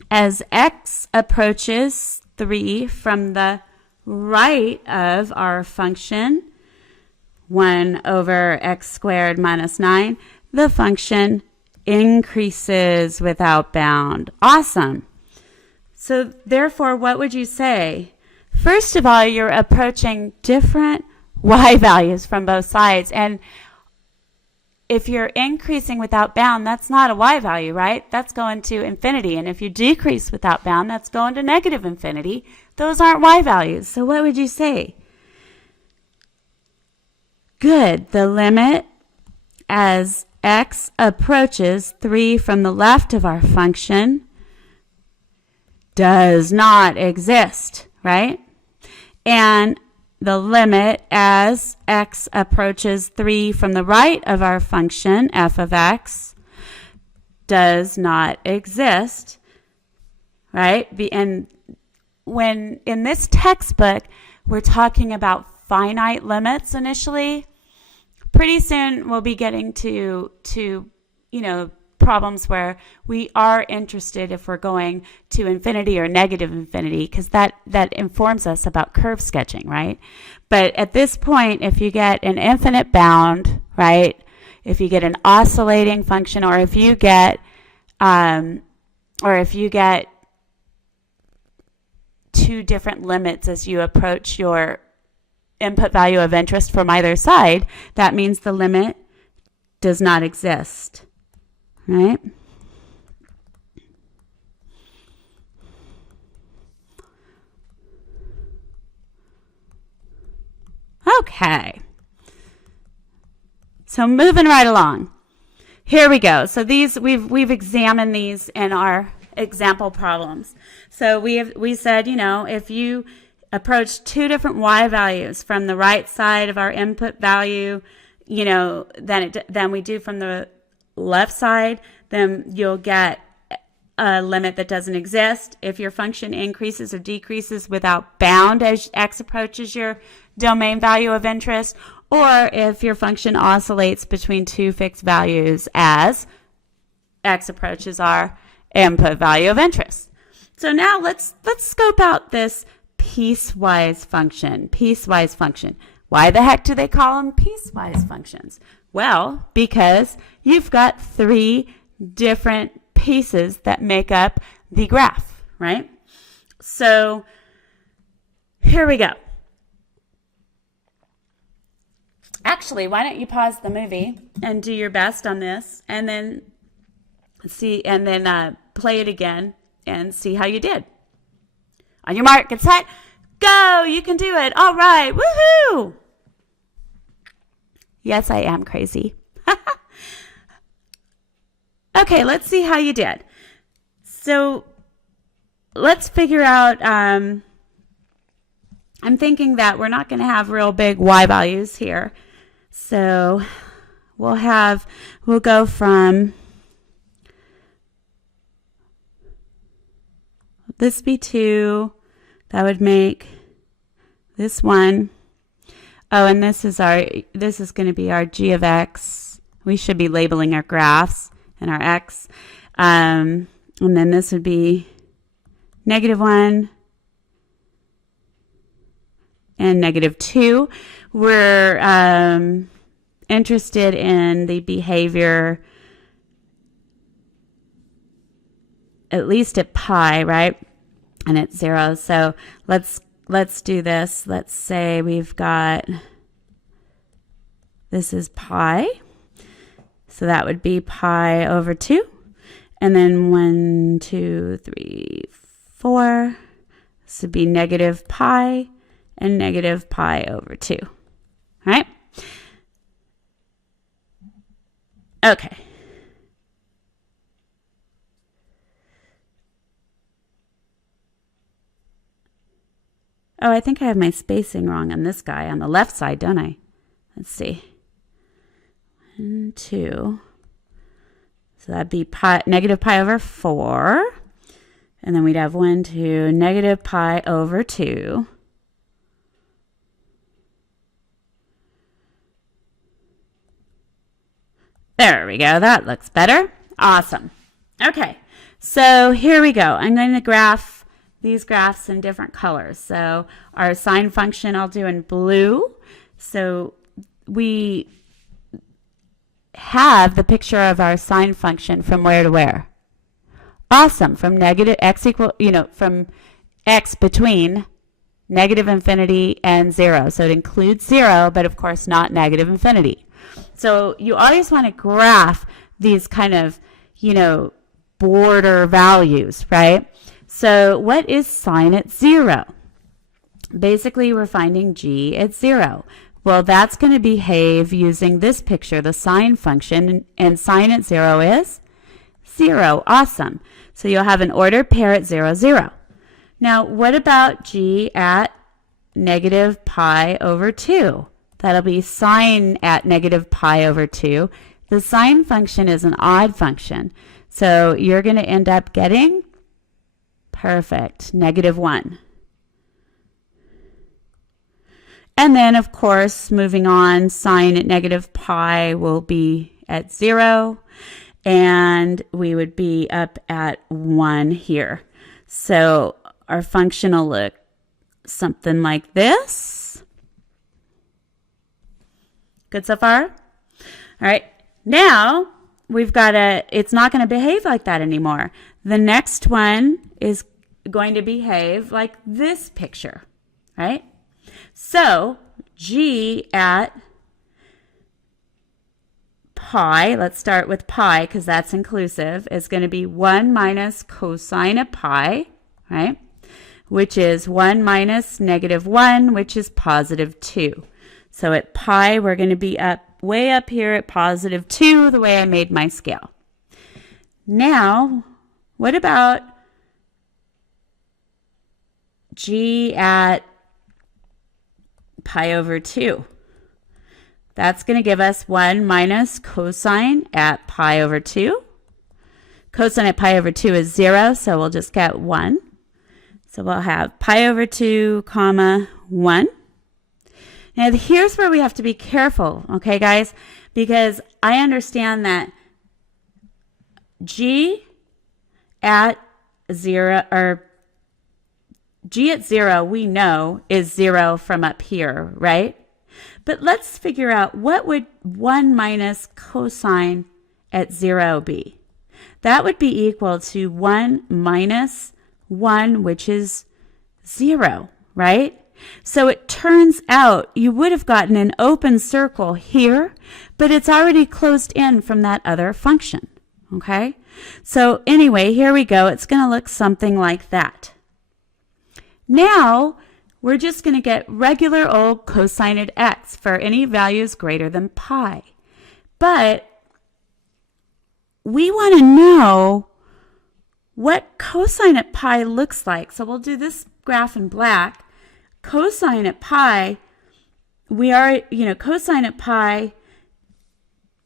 as x approaches 3 from the right of our function, 1 over x squared minus 9, the function increases without bound. Awesome. So therefore, what would you say? First of all, you're approaching different y values from both sides. And if you're increasing without bound, that's not a y value, right? That's going to infinity. And if you decrease without bound, that's going to negative infinity. Those aren't y values. So what would you say? Good. The limit as x approaches 3 from the left of our function does not exist, right? And the limit as x approaches 3 from the right of our function, f of x, does not exist, right? And when in this textbook, we're talking about finite limits initially, pretty soon we'll be getting to problems where we are interested if we're going to infinity or negative infinity, because that informs us about curve sketching, right? But at this point, if you get an infinite bound, right, if you get an oscillating function, or if you get two different limits as you approach your input value of interest from either side, that means the limit does not exist. Right? Okay. So moving right along. Here we go. So these we've examined these in our example problems. So we said, if you approach two different y values from the right side of our input value, than we do from the left side, then you'll get a limit that doesn't exist. If your function increases or decreases without bound as x approaches your domain value of interest, or if your function oscillates between two fixed values as x approaches our input value of interest. So now let's scope out this piecewise function. Piecewise function. Why the heck do they call them piecewise functions? Well, because you've got 3 different pieces that make up the graph, right? So here we go. Actually, why don't you pause the movie and do your best on this, and then play it again and see how you did. On your mark, get set, go! You can do it. All right, woohoo! Yes, I am crazy. Okay, let's see how you did. So let's figure out, I'm thinking that we're not going to have real big y values here. So we'll go from, this be 2, that would make this 1. Oh, and this is going to be our g of x. We should be labeling our graphs and our x. And then this would be -1 and -2. We're interested in the behavior at least at pi, right? And it's 0. So let's do this. Let's say we've got, this is pi. So that would be pi over 2. And then 1, 2, 3, 4. This would be negative pi and negative pi over 2. All right? Okay. Oh, I think I have my spacing wrong on this guy on the left side, don't I? Let's see. 1, 2. So that'd be negative pi over 4. And then we'd have 1, 2, negative pi over 2. There we go. That looks better. Awesome. Okay. So here we go. I'm going to graph these graphs in different colors. So our sine function I'll do in blue. So we have the picture of our sine function from where to where? Awesome. From negative x equal, from x between negative infinity and 0. So it includes 0, but of course not negative infinity. So you always want to graph these kind of, border values, right? So what is sine at 0? Basically, we're finding g at 0. Well, that's going to behave using this picture, the sine function, and sine at 0 is 0. Awesome. So you'll have an ordered pair at 0, 0. Now, what about g at negative pi over 2? That'll be sine at negative pi over 2. The sine function is an odd function. So you're going to end up getting, perfect, negative 1. And then, of course, moving on, sine at negative pi will be at 0. And we would be up at 1 here. So our function will look something like this. Good so far? All right. Now, we've got it's not going to behave like that anymore. The next one is going to behave like this picture, right? So, g at pi, let's start with pi because that's inclusive, is going to be 1 minus cosine of pi, right? Which is 1 minus negative 1, which is positive 2. So at pi, we're going to be way up here at positive 2, the way I made my scale. Now, what about g at pi over 2? That's going to give us 1 minus cosine at pi over 2. Cosine at pi over 2 is 0, so we'll just get 1. So we'll have pi over 2, comma, 1. Now, here's where we have to be careful, okay, guys? Because I understand that g at 0, or g at 0, we know is 0 from up here, right? But let's figure out what would 1 minus cosine at 0 be? That would be equal to 1 minus 1, which is 0, right? So it turns out you would have gotten an open circle here, but it's already closed in from that other function, okay? So anyway, here we go. It's going to look something like that. Now, we're just going to get regular old cosine at x for any values greater than pi. But we want to know what cosine at pi looks like. So we'll do this graph in black. Cosine at pi, cosine at pi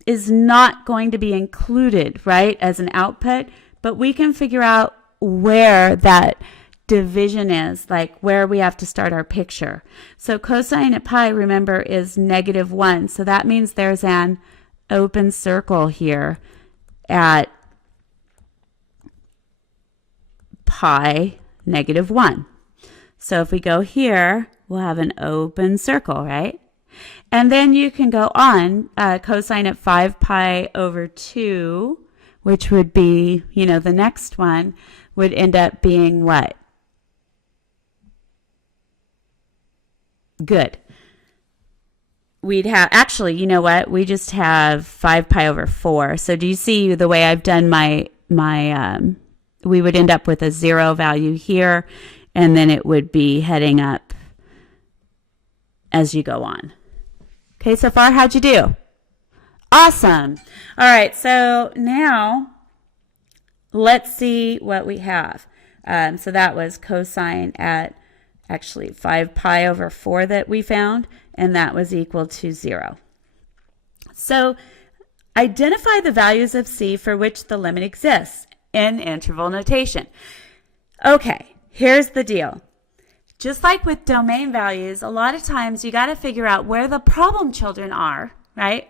is not going to be included, right, as an output, but we can figure out where that division is, like where we have to start our picture. So cosine at pi, remember, is negative 1. So that means there's an open circle here at pi negative 1. So if we go here, we'll have an open circle, right? And then you can go on, cosine at 5 pi over 2 which would be, the next one would end up being what? Good. We'd have, actually, you know what? We just have 5 pi over 4. So do you see the way I've done my we would end up with a 0 value here, and then it would be heading up as you go on. Okay, so far, how'd you do? Awesome. All right, so now let's see what we have. So that was cosine at actually 5 pi over 4 that we found, and that was equal to 0. So identify the values of c for which the limit exists in interval notation. Okay, here's the deal. Just like with domain values, a lot of times you got to figure out where the problem children are, right?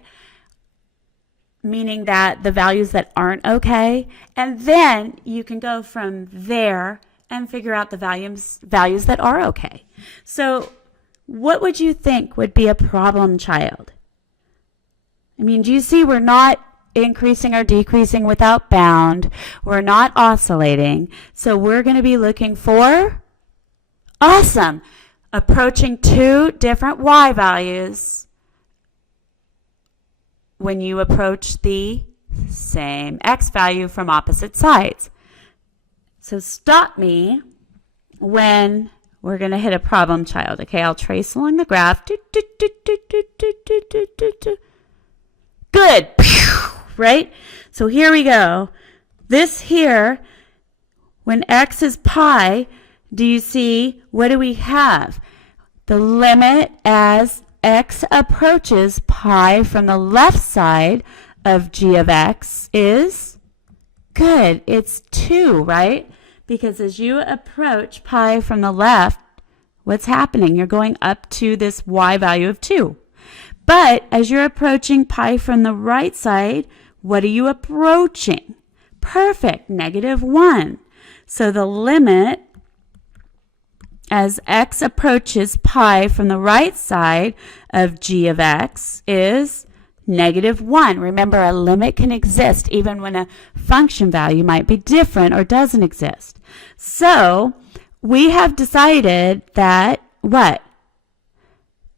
Meaning that the values that aren't okay, and then you can go from there and figure out the values that are okay. So what would you think would be a problem child? I mean, do you see we're not increasing or decreasing without bound. We're not oscillating. So we're going to be looking for, awesome, approaching 2 different y values when you approach the same x value from opposite sides. So stop me when we're going to hit a problem child. Okay, I'll trace along the graph. Good. Right? So here we go. This here, when x is pi, do you see, what do we have? The limit as x approaches pi from the left side of g of x is, good, it's 2, right? Because as you approach pi from the left, what's happening? You're going up to this y value of 2. But as you're approaching pi from the right side, what are you approaching? Perfect, -1. So the limit as x approaches pi from the right side of g of x is -1. Remember, a limit can exist even when a function value might be different or doesn't exist. So we have decided that what?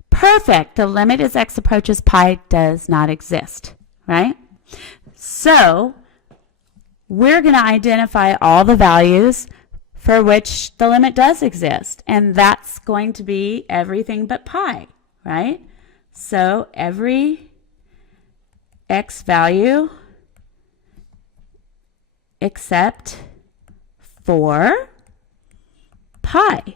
Perfect. The limit as x approaches pi does not exist, right? So we're going to identify all the values for which the limit does exist, and that's going to be everything but pi, right? So every x value except for pi.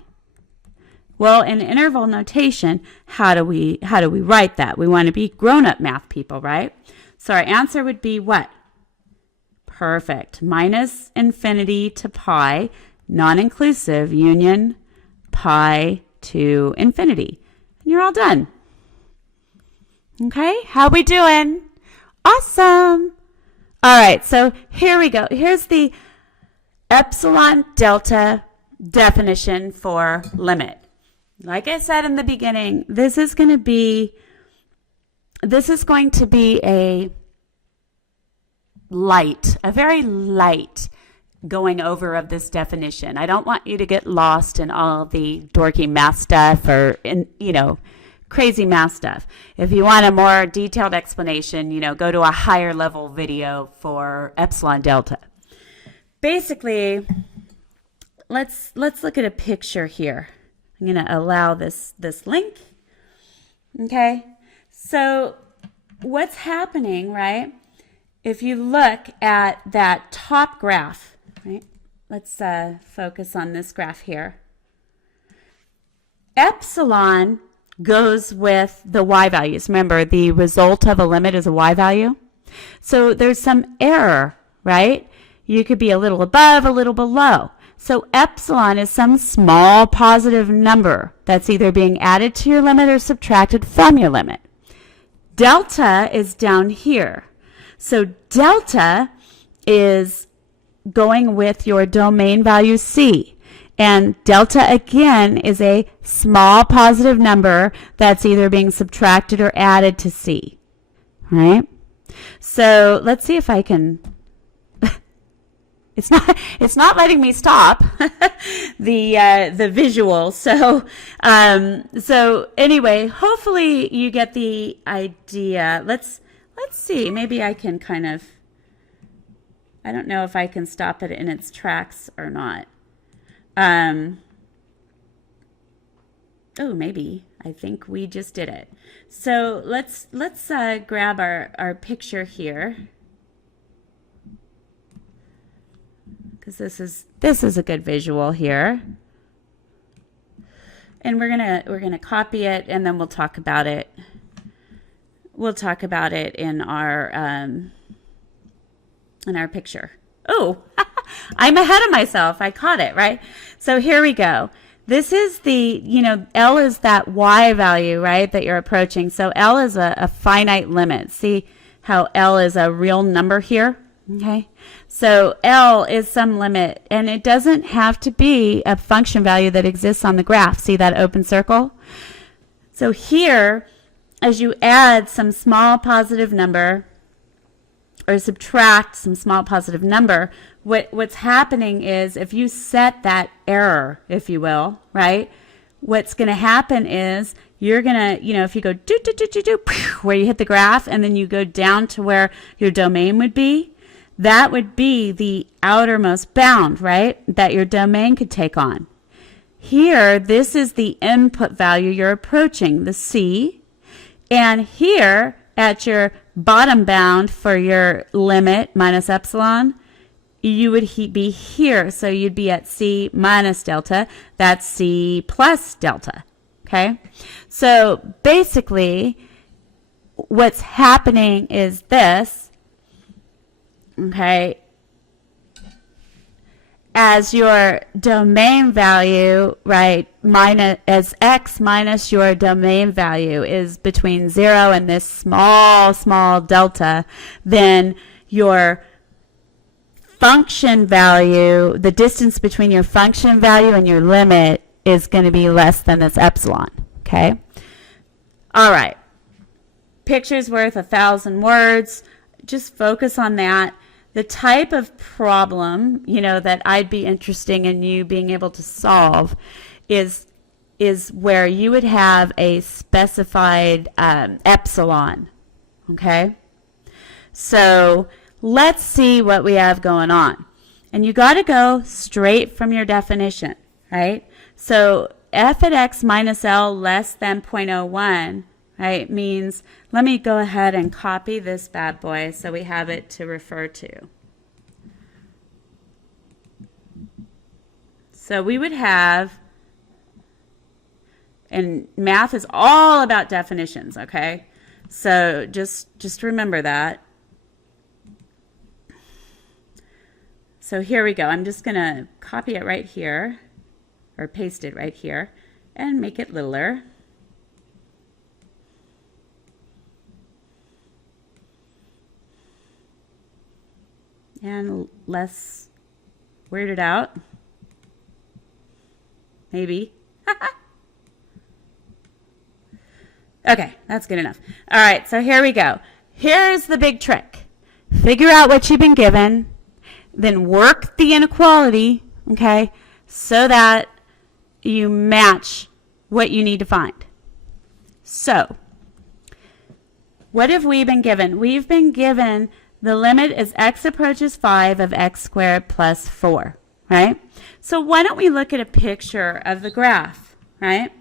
Well, in interval notation, how do we write that? We want to be grown-up math people, right? So our answer would be what? Perfect. Minus infinity to pi, non-inclusive, union pi to infinity. And you're all done. Okay, how we doing? Awesome. All right, so here we go. Here's the epsilon delta definition for limit. Like I said in the beginning, this is going to be a very light going over of this definition. I don't want you to get lost in all the dorky math stuff or crazy math stuff. If you want a more detailed explanation, go to a higher level video for epsilon delta. Basically, let's look at a picture here. I'm going to allow this link. Okay, so what's happening, right? If you look at that top graph, right? Let's focus on this graph here. Epsilon goes with the y values. Remember, the result of a limit is a y value. So there's some error, right? You could be a little above, a little below. So epsilon is some small positive number that's either being added to your limit or subtracted from your limit. Delta is down here. So delta is going with your domain value c. And delta, again, is a small positive number that's either being subtracted or added to c. Right? So let's see if I can it's not letting me stop the visual. So anyway, hopefully you get the idea. Let's see. Maybe I can kind of, I don't know if I can stop it in its tracks or not. Oh, maybe. I think we just did it. So let's grab our picture here, because this is a good visual here, and we're gonna copy it, and then we'll talk about it. We'll talk about it in our picture. Oh, I'm ahead of myself. I caught it, right? So here we go. This is the, L is that Y value, right, that you're approaching. So L is a finite limit. See how L is a real number here? Okay. So L is some limit, and it doesn't have to be a function value that exists on the graph. See that open circle? So here, as you add some small positive number or subtract some small positive number, what's happening is, if you set that error, if you will, right, what's going to happen is you're going to, if you go where you hit the graph and then you go down to where your domain would be, that would be the outermost bound, right, that your domain could take on. Here, this is the input value you're approaching, the C, and here at your bottom bound for your limit minus epsilon, you would be here. So you'd be at C minus delta. That's C plus delta. Okay? So basically, what's happening is this. Okay? As your domain value, right, as x minus your domain value is between 0 and this small delta, then your function value, the distance between your function value and your limit, is going to be less than this epsilon. Okay? All right. Picture's worth 1,000 words. Just focus on that. The type of problem, that I'd be interested in you being able to solve is where you would have a specified epsilon. Okay? So let's see what we have going on. And you got to go straight from your definition, right? So f at x minus L less than 0.01, right, means, let me go ahead and copy this bad boy so we have it to refer to. So we would have, and math is all about definitions, okay? So just remember that. So here we go. I'm just going to copy it right here, or paste it right here, and make it littler. And less weirded out. Maybe. Okay, that's good enough. All right, so here we go. Here's the big trick. Figure out what you've been given, then work the inequality, okay, so that you match what you need to find. So, what have we been given? We've been given the limit as x approaches 5 of x squared plus 4, right? So why don't we look at a picture of the graph, right?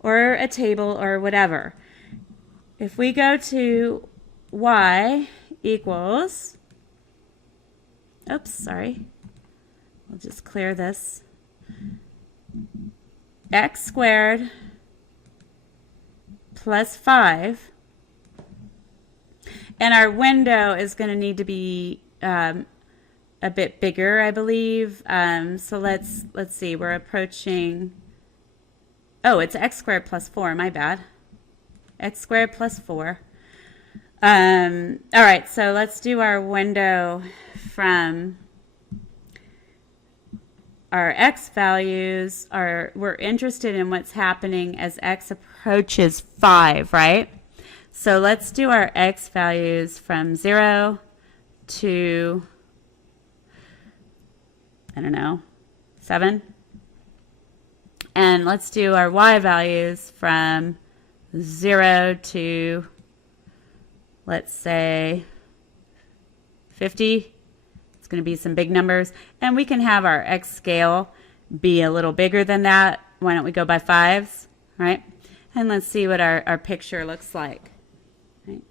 Or a table or whatever. If we go to y equals, oops, sorry. We'll just clear this. X squared plus 5. And our window is going to need to be a bit bigger, I believe. So let's see. We're approaching. Oh, it's x squared plus 4. My bad. X squared plus 4. All right. So let's do our window from our x values. We're interested in what's happening as x approaches 5, right? So let's do our x values from 0 to I don't know, 7. And let's do our y values from 0 to, let's say, 50. It's going to be some big numbers. And we can have our x scale be a little bigger than that. Why don't we go by 5s, right? And let's see what our picture looks like. Right?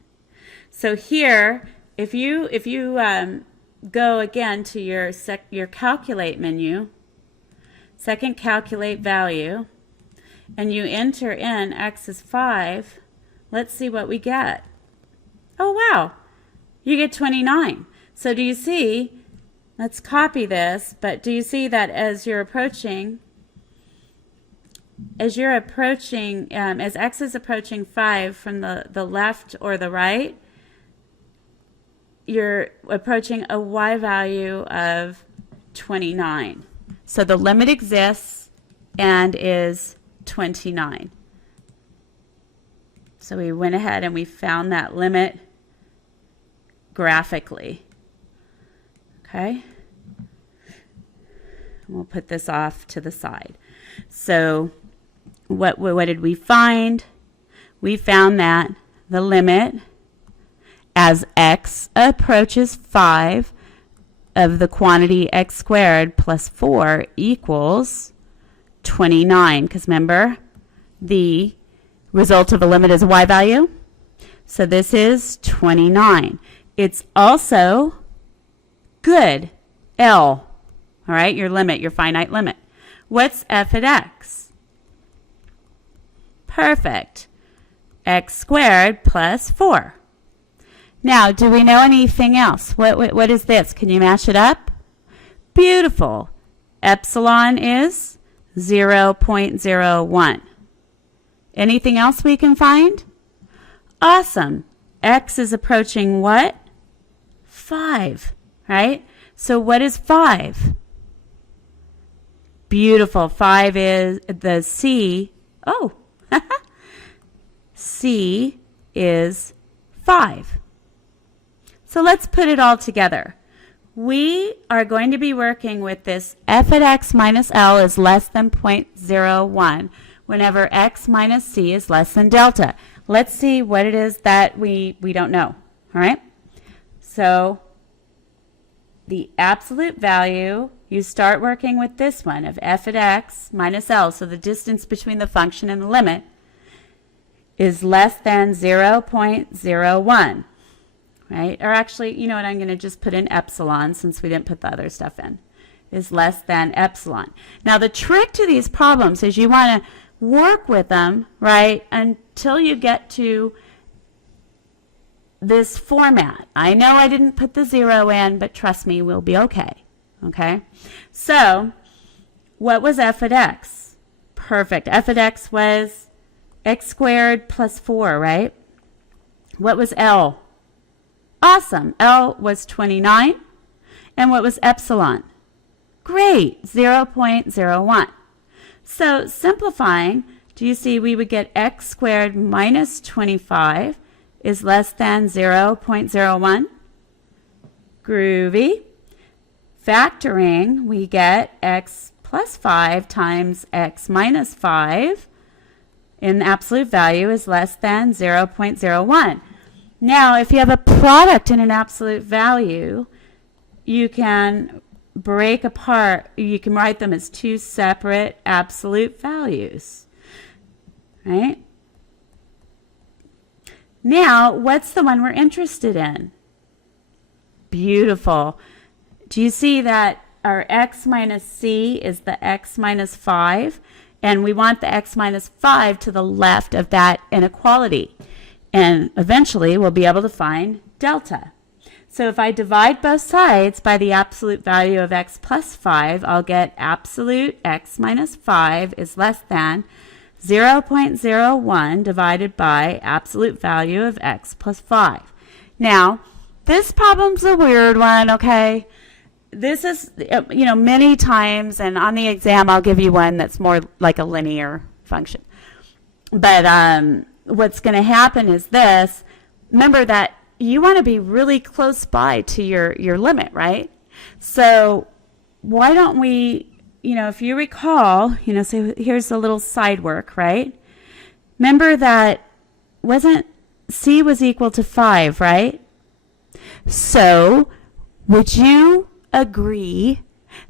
So here, if you go again to your calculate menu, second calculate value, and you enter in x is 5, let's see what we get. Oh wow, you get 29. So do you see, let's copy this, but do you see that as x is approaching 5 from the left or the right, you're approaching a y value of 29. So the limit exists and is 29. So we went ahead and we found that limit graphically. Okay? We'll put this off to the side. So what did we find? We found that the limit as x approaches 5 of the quantity x squared plus 4 equals 29. Because remember, the result of a limit is a y value. So this is 29. It's also good. L. All right, your limit, your finite limit. What's f at x? Perfect. X squared plus 4. Now, do we know anything else? What is this? Can you match it up? Beautiful. Epsilon is 0.01. Anything else we can find? Awesome. X is approaching what? 5, right? So what is 5? Beautiful. 5 is the C. Oh, C is 5. So let's put it all together. We are going to be working with this f at x minus L is less than 0.01 whenever x minus C is less than delta. Let's see what it is that we don't know. All right? So the absolute value, you start working with this one of f at x minus L. So the distance between the function and the limit is less than 0.01. Right? Or actually, you know what, I'm going to just put in epsilon since we didn't put the other stuff in, is less than epsilon. Now, the trick to these problems is you want to work with them, right, until you get to this format. I know I didn't put the 0 in, but trust me, we'll be okay. Okay? So, what was f at x? Perfect. F at x was x squared plus 4, right? What was L? Awesome. L was 29. And what was epsilon? Great. 0.01. So simplifying, do you see we would get x squared minus 25 is less than 0.01? Groovy. Factoring, we get x plus 5 times x minus 5 in absolute value is less than 0.01. Now, if you have a product and an absolute value, you can break apart, you can write them as two separate absolute values, right? Now, what's the one we're interested in? Beautiful. Do you see that our x minus c is the x minus 5, and we want the x minus 5 to the left of that inequality? And eventually, we'll be able to find delta. So if I divide both sides by the absolute value of x plus 5, I'll get absolute x minus 5 is less than 0.01 divided by absolute value of x plus 5. Now, this problem's a weird one, okay? This is, many times, and on the exam, I'll give you one that's more like a linear function. But what's going to happen is this. Remember that you want to be really close by to your limit, right? So why don't we, if you recall, so here's a little side work, right? Remember that C was equal to 5, right? So would you agree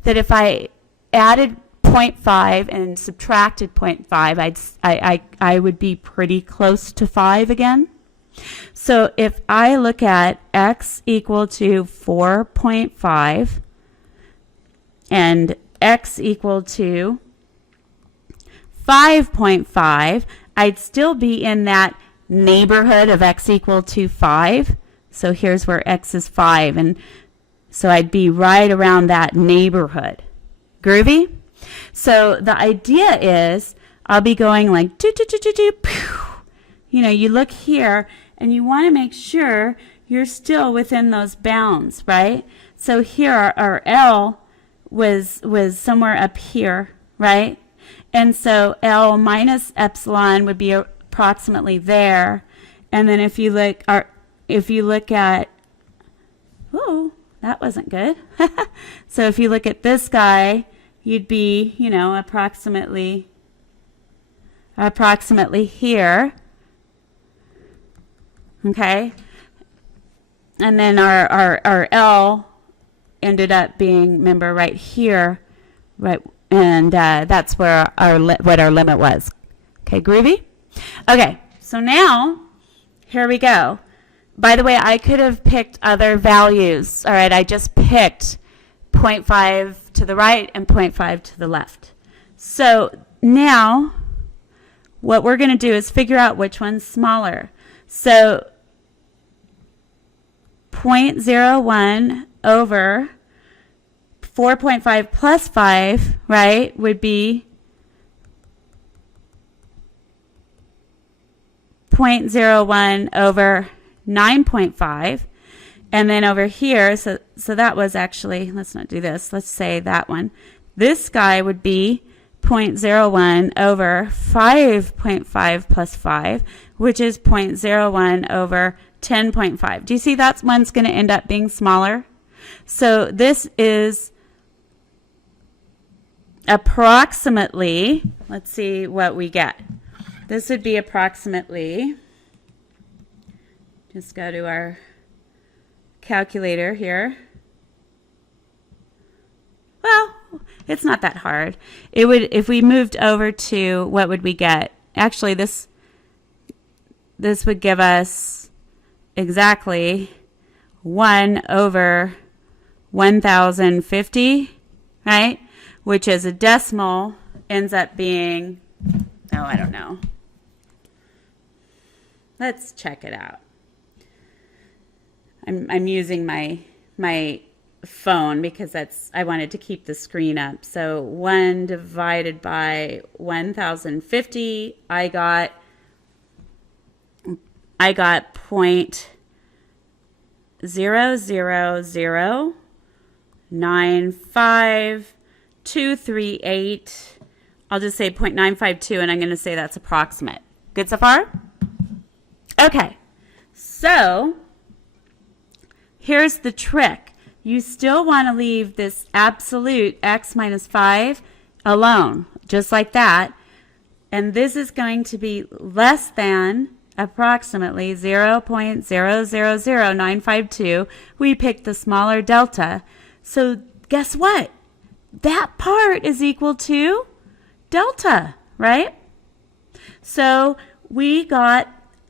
that if I added 0.5 and subtracted 0.5, I would be pretty close to 5 again? So if I look at x equal to 4.5 and x equal to 5.5, I'd still be in that neighborhood of x equal to 5. So here's where x is 5, and so I'd be right around that neighborhood. Groovy? So the idea is I'll be going like do, do, do, do, do, pew. You look here and you want to make sure you're still within those bounds, right? So here our L was somewhere up here, right? And so L minus epsilon would be approximately there. And then if you look at, ooh, that wasn't good. So if you look at this guy, you'd be, approximately here. Okay. And then our L ended up being, remember, right here, right, and that's where what our limit was. Okay, groovy? Okay, so now, here we go. By the way, I could have picked other values. All right, I just picked 0.5 to the right and 0.5 to the left. So now, what we're going to do is figure out which one's smaller. So 0.01 over 4.5 plus 5, right, would be 0.01 over 9.5. And then over here, so that was actually, let's not do this, let's say that one. This guy would be 0.01 over 5.5 plus 5, which is 0.01 over 10.5. Do you see that one's going to end up being smaller? So this is approximately, let's see what we get. This would be approximately, just go to our calculator here. Well, it's not that hard. It would, if we moved over to, what would we get? Actually, this would give us exactly 1 over 1050, right? Which is a decimal, ends up being, oh, I don't know. Let's check it out. I'm using my phone because I wanted to keep the screen up. So 1 divided by 1050, I got 0.00095238. I'll just say 0.952, and I'm going to say that's approximate. Good so far? Okay, so here's the trick. You still want to leave this absolute x minus 5 alone, just like that. And this is going to be less than approximately 0.000952. We picked the smaller delta. So guess what? That part is equal to delta, right? So we got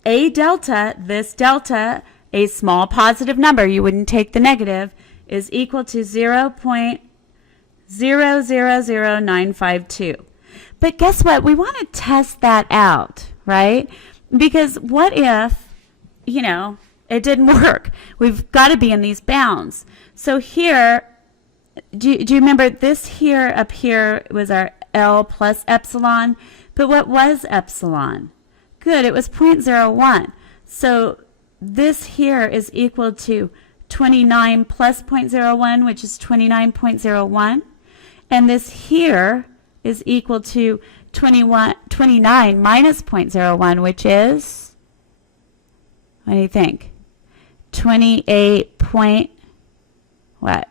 a delta, this delta, a small positive number, you wouldn't take the negative, is equal to 0.000952. But guess what? We want to test that out, right? Because what if, it didn't work? We've got to be in these bounds. So here, do you remember this here up here was our L plus epsilon? But what was epsilon? Good, it was 0.01. So this here is equal to 29 plus 0.01, which is 29.01. And this here is equal to 29 minus 0.01, which is, what do you think? 28 point, what?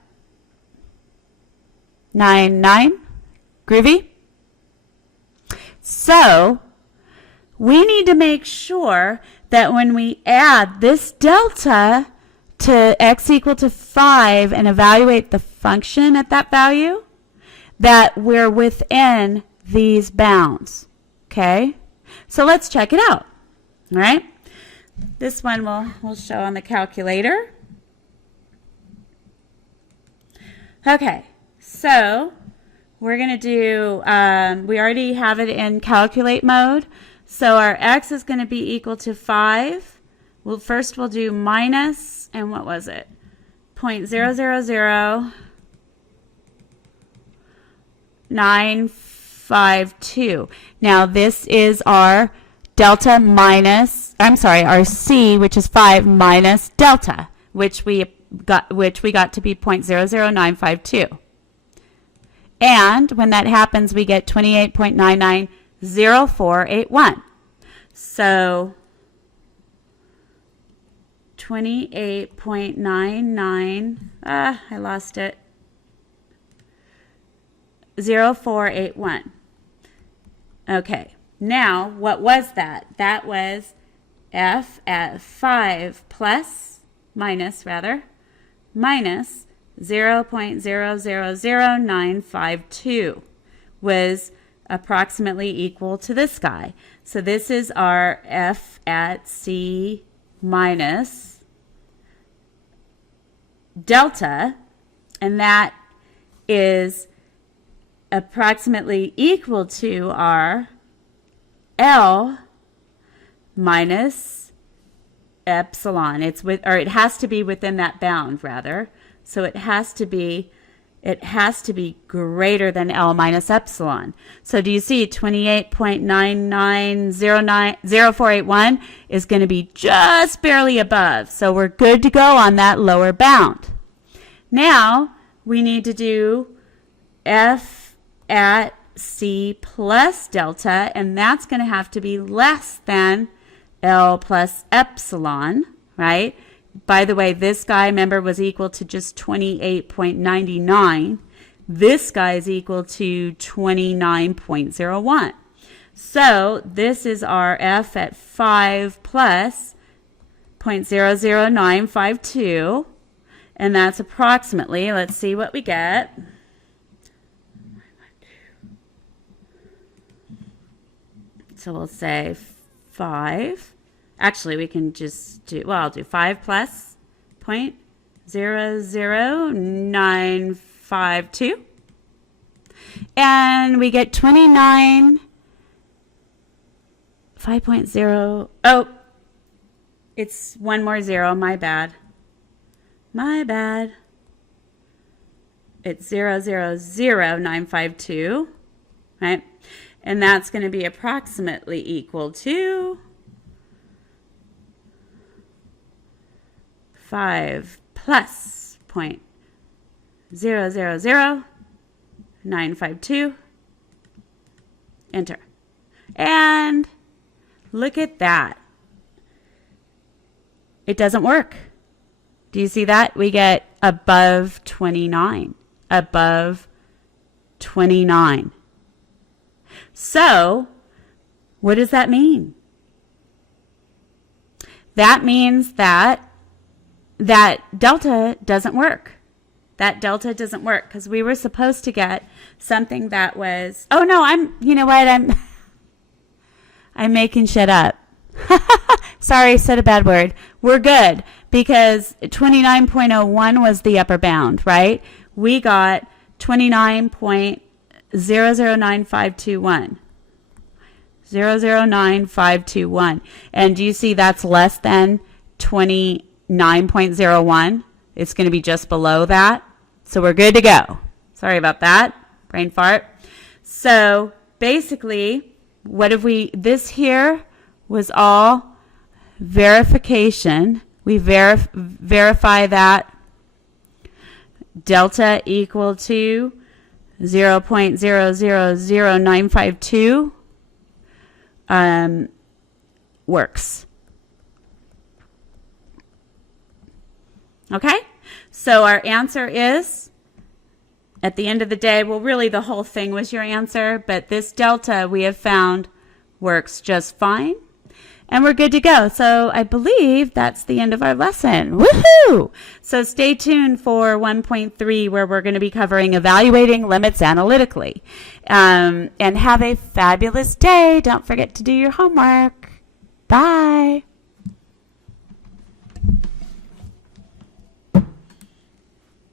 0.00099. Groovy? So we need to make sure that when we add this delta to x equal to 5 and evaluate the function at that value, that we're within these bounds. Okay? So let's check it out. All right? This one we'll show on the calculator. Okay, so we're going to do, we already have it in calculate mode. So our x is going to be equal to 5. Well, first we'll do minus, and what was it? 0.000952. Now this is our delta minus, our c, which is 5 minus delta, which we got to be 0.00952. And when that happens, we get 28.990481. So 28.99, I lost it, 0481. Okay, now what was that? That was f at 5 minus 0.000952 was approximately equal to this guy. So this is our f at c minus delta, and that is approximately equal to our L minus epsilon. It has to be within that bound, rather. So it has to be greater than L minus epsilon. So do you see 28.990481 is going to be just barely above. So we're good to go on that lower bound. Now we need to do f at c plus delta, and that's going to have to be less than L plus epsilon, right? By the way, this guy, remember, was equal to just 28.99. This guy is equal to 29.01. So this is our f at 5 plus 0.00952. And that's approximately, let's see what we get. So we'll say 5. Actually, we can just do, well, I'll do 5 plus 0.00952. And we get 29, 5.0. Oh, it's one more zero. My bad. It's 0.000952, right? And that's going to be approximately equal to 5 plus 0.000952. Enter. And look at that. It doesn't work. Do you see that? We get above 29. Above 29. So, what does that mean? That means that delta doesn't work. That delta doesn't work because we were supposed to get something that was, oh no, you know what, I'm making shit up. Sorry, I said a bad word. We're good because 29.01 was the upper bound, right? We got 29.009521. 0.00951. And do you see that's less than 29.01? It's going to be just below that. So we're good to go. Sorry about that. Brain fart. So basically, what have this here was all verification. We verify that delta equal to 0.000952 works. Okay, so our answer is at the end of the day, well, really the whole thing was your answer, but this delta we have found works just fine. And we're good to go. So I believe that's the end of our lesson. Woohoo! So stay tuned for 1.3, where we're going to be covering evaluating limits analytically. And have a fabulous day. Don't forget to do your homework.